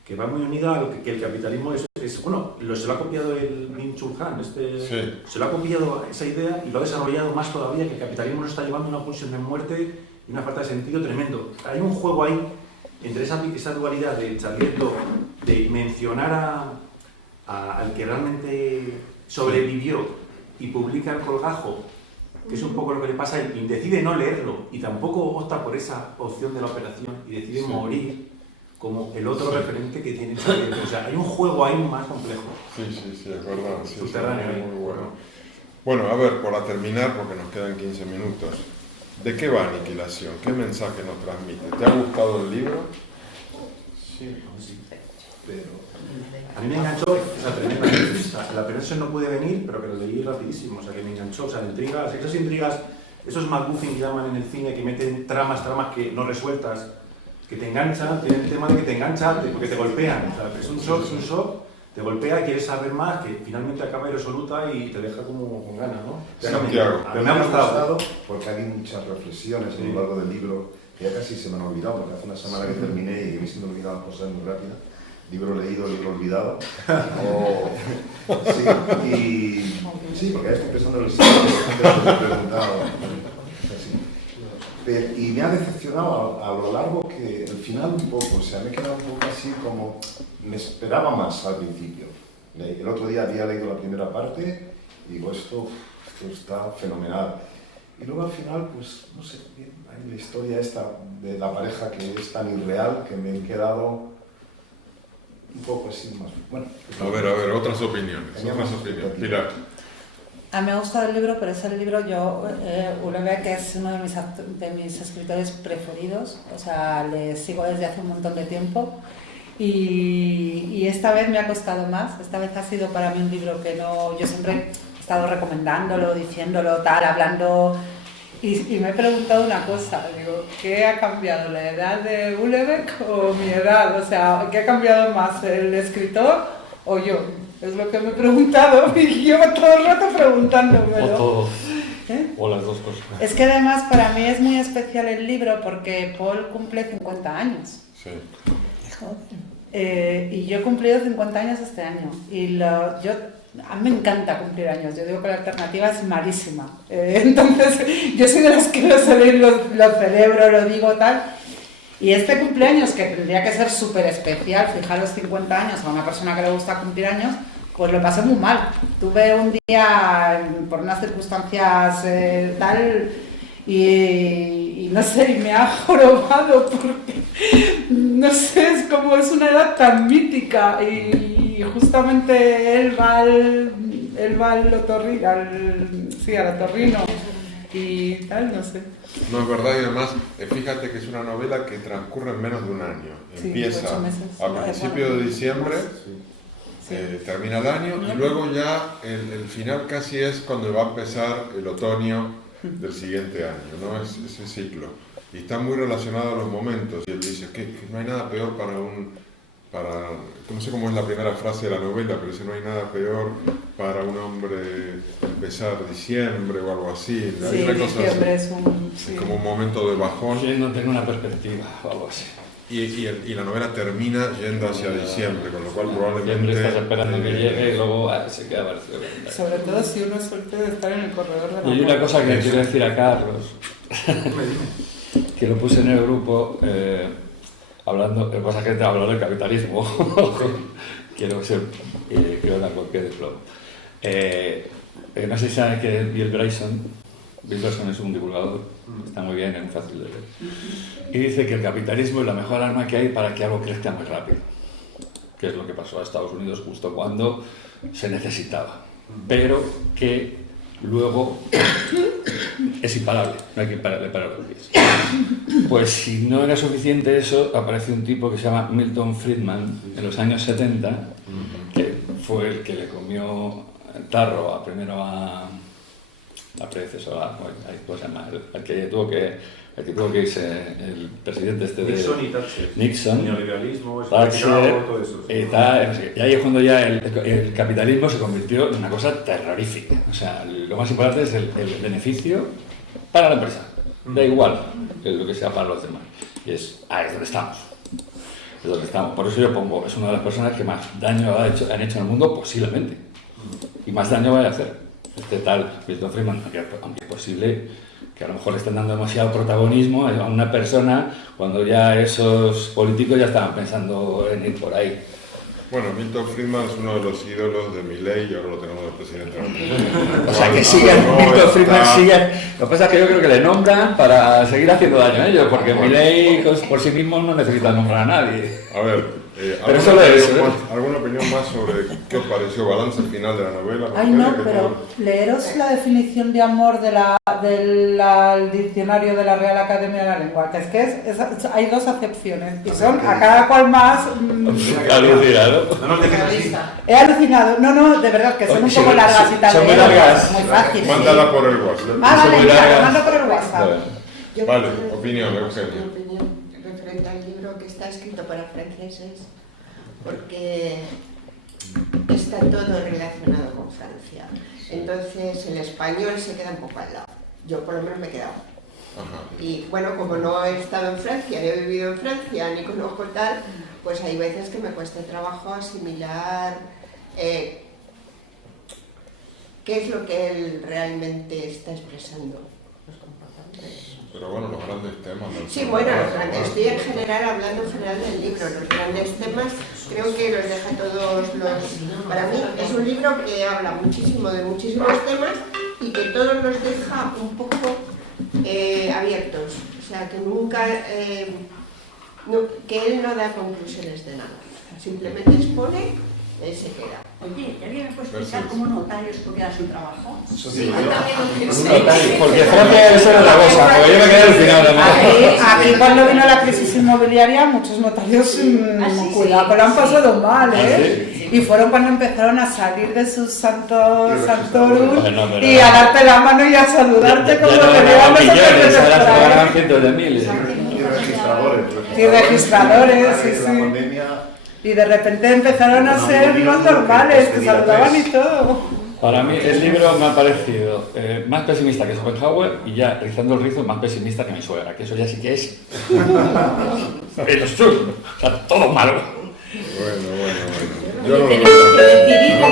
que va muy unido a lo que el capitalismo es bueno, se lo ha copiado el Byung-Chul Han, se lo ha copiado esa idea y lo ha desarrollado más todavía, que el capitalismo nos está llevando a una pulsión de muerte y una falta de sentido tremendo. Hay un juego ahí entre esa dualidad de Charlie Hebdo, de mencionar al que realmente sobrevivió y publica el colgajo, que es un poco lo que le pasa a él, y decide no leerlo y tampoco opta por esa opción de la operación y decide morir como el otro referente que tiene Charlie Hebdo. O sea, hay un juego ahí más complejo. Sí, es verdad. Subterráneo. Muy bueno. Bueno, a ver, para terminar, porque nos quedan 15 minutos, ¿de qué va Aniquilación? ¿Qué mensaje nos transmite? ¿Te ha gustado el libro? Sí. Pero a mí me enganchó, o sea, tremendamente. La Pearson no puede venir, pero que lo leí rapidísimo, o sea, que me enganchó. O sea, esas intrigas, esos MacGuffin que llaman en el cine, que meten tramas que no resueltas, que te enganchan, tienen el tema de que te enganchan porque te golpean. O sea, es un shock, te golpea, quieres saber más, que finalmente acaba irresoluta y te deja como con ganas, ¿no? Santiago, Pero me ha gustado porque hay muchas reflexiones a lo largo del libro que ya casi se me han olvidado, porque hace una semana que terminé y a mí se me olvidaban cosas muy rápidas. Libro leído, libro olvidado. Sí, porque ahora estoy pensando en el sitio que te he preguntado. Y me ha decepcionado a lo largo que el final un poco, o sea, me he quedado un poco así como... Me esperaba más al principio. El otro día había leído la primera parte y digo, esto está fenomenal. Y luego al final, pues, no sé, hay la historia esta de la pareja que es tan irreal que me he quedado... un poco así más... Bueno, a ver, otras opiniones. Mira. A mí me ha gustado el libro, pero es el libro, Houellebecq es uno de mis escritores preferidos, o sea, le sigo desde hace un montón de tiempo y esta vez me ha costado más. Esta vez ha sido para mí un libro que yo siempre he estado recomendándolo, diciéndolo, tal, hablando... Y me he preguntado una cosa, digo, ¿qué ha cambiado? ¿La edad de Houellebecq o mi edad? O sea, ¿qué ha cambiado más, el escritor o yo? Es lo que me he preguntado y llevo todo el rato preguntándomelo. O todo. O las dos cosas. Es que además para mí es muy especial el libro porque Paul cumple 50 años. Sí. Y yo he cumplido 50 años este año. A mí me encanta cumplir años, yo digo que la alternativa es malísima. Entonces, yo soy de las que lo celebro, lo digo tal. Y este cumpleaños, que tendría que ser súper especial, fijaros 50 años a una persona que le gusta cumplir años, pues lo pasé muy mal. Tuve un día, por unas circunstancias tal, y no sé, y me ha jorobado porque, no sé, es como es una edad tan mítica y justamente él va al otorrino, al otorrino y tal, no sé. No, es verdad, y además, fíjate que es una novela que transcurre en menos de un año. Empieza a principios de diciembre, termina el año, y luego ya el final casi es cuando va a empezar el otoño del siguiente año, ¿no? Es ese ciclo. Y está muy relacionado a los momentos, y él dice que no hay nada peor no sé cómo es la primera frase de la novela, pero dice no hay nada peor para un hombre empezar diciembre o algo así. Sí, hay una cosa así. Es como un momento de bajón. Sí, no tengo una perspectiva o algo así. y la novela termina yendo hacia diciembre, con lo cual probablemente... Siempre estás esperando que llegue y luego se queda Barcelona. Sobre todo si uno es suerte de estar en el corredor de la Y hay muerte. una cosa que le quiero decir a Carlos, que lo puse en el grupo, hablando, lo que pasa es que te hablo del capitalismo, quiero dar cualquier diploma. No sé si sabes que Bill Bryson es un divulgador, está muy bien, es muy fácil de leer, y dice que el capitalismo es la mejor arma que hay para que algo crezca muy rápido, que es lo que pasó a Estados Unidos justo cuando se necesitaba, pero que luego es imparable, no hay que parar los pies. Pues si no era suficiente eso, apareció un tipo que se llama Milton Friedman en los años 70, que fue el que le comió el tarro primero a la predecesora, ¿cómo se llama? El que tuvo que irse, el presidente este de... Nixon y Thatcher. Nixon, Neoliberalismo, Thatcher, todo eso. y ahí es cuando ya el capitalismo se convirtió en una cosa terrorífica. O sea, lo más importante es el beneficio para la empresa. Da igual lo que sea para los demás. Y es donde estamos. Es donde estamos. Por eso yo pongo, es una de las personas que más daño han hecho en el mundo posiblemente. Y más daño vaya a hacer. Este tal Milton Friedman, aunque es posible que a lo mejor le están dando demasiado protagonismo a una persona cuando ya esos políticos ya estaban pensando en ir por ahí. Bueno, Milton Friedman es uno de los ídolos de Milei y ahora lo tenemos de presidente de la República. O sea que sigan, Milton Friedman sigan. Lo que pasa es que yo creo que le nombran para seguir haciendo daño a ellos, porque Milei por sí mismo no necesita nombrar a nadie. A ver, pero solo eso, ¿alguna opinión más sobre qué os pareció el balance final de la novela? Ay, no, pero leeros la definición de amor del diccionario de la Real Academia de la Lengua, que hay dos acepciones, y son a cada cual más... Alucinado. No nos dejes así. He alucinado, no, de verdad, que son un poco largas y tal. Son muy largas. Muy fácil. Mándala por el WhatsApp. Vale, la mando por el WhatsApp. Vale, opinión, Eugenia. Mi opinión referente al libro que está escrito para franceses, porque está todo relacionado con Francia. Entonces el español se queda un poco al lado. Yo por lo menos me he quedado. Y bueno, como no he estado en Francia, ni he vivido en Francia, ni conozco tal, pues hay veces que me cuesta trabajo asimilar qué es lo que él realmente está expresando. Pero bueno, los grandes temas... Sí, bueno, los grandes, estoy en general hablando en general del libro, los grandes temas creo que los deja todos los... Para mí es un libro que habla muchísimo de muchísimos temas y que todos los deja un poco abiertos, o sea, que nunca... que él no da conclusiones de nada, simplemente expone y se queda. Oye, ¿y alguien me puede explicar cómo un notario estudia su trabajo? Sí, porque Francia es otra cosa, porque yo me quedé al final. Aquí cuando vino la crisis inmobiliaria, muchos notarios cuidado, lo han pasado mal, ¿eh? Y fueron cuando empezaron a salir de sus santorum y a darte la mano y a saludarte como que llevamos a cientos de miles. Y registradores, sí. Y de repente empezaron a ser más normales, te saludaban y todo. Para mí el libro me ha parecido más pesimista que Schopenhauer y ya, rizando el rizo, más pesimista que mi suegra, que eso ya sí que es... o sea, todo malo. Bueno. Yo no lo veo tan pesimista.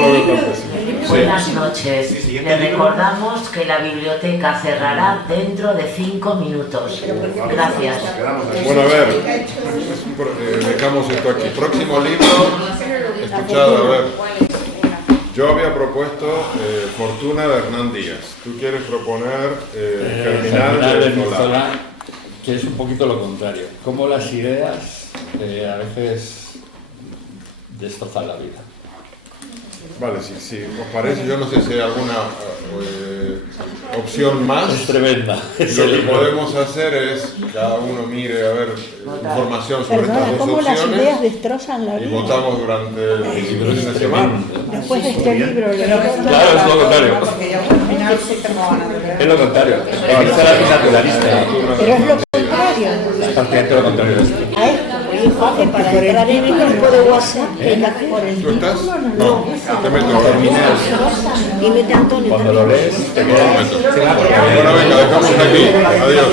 Buenas noches. Le recordamos que la biblioteca cerrará dentro de 5 minutos. Gracias. Bueno, a ver, dejamos esto aquí. Próximo libro, escuchad, a ver. Yo había propuesto Fortuna de Hernán Díaz. Tú quieres proponer Germinal de Zola, que es un poquito lo contrario. Cómo las ideas a veces destrozan la vida. Vale, si os parece, yo no sé si hay alguna opción más. Es tremenda. Lo que podemos hacer es que cada uno mire a ver información sobre estas dos ¿cómo las opciones ideas destrozan la y vida? votamos durante el fin de semana. Después de este libro, claro, es lo contrario. Es lo contrario. Es la naturalista. Pero es lo contrario. Es prácticamente lo contrario de esto. A esto, Jorge, para entrar en el grupo de WhatsApp, por el ¿Tú estás? No. Te meto. Dime, Antonio. Cuando lo lees, te Bueno, venga, dejamos aquí. Adiós.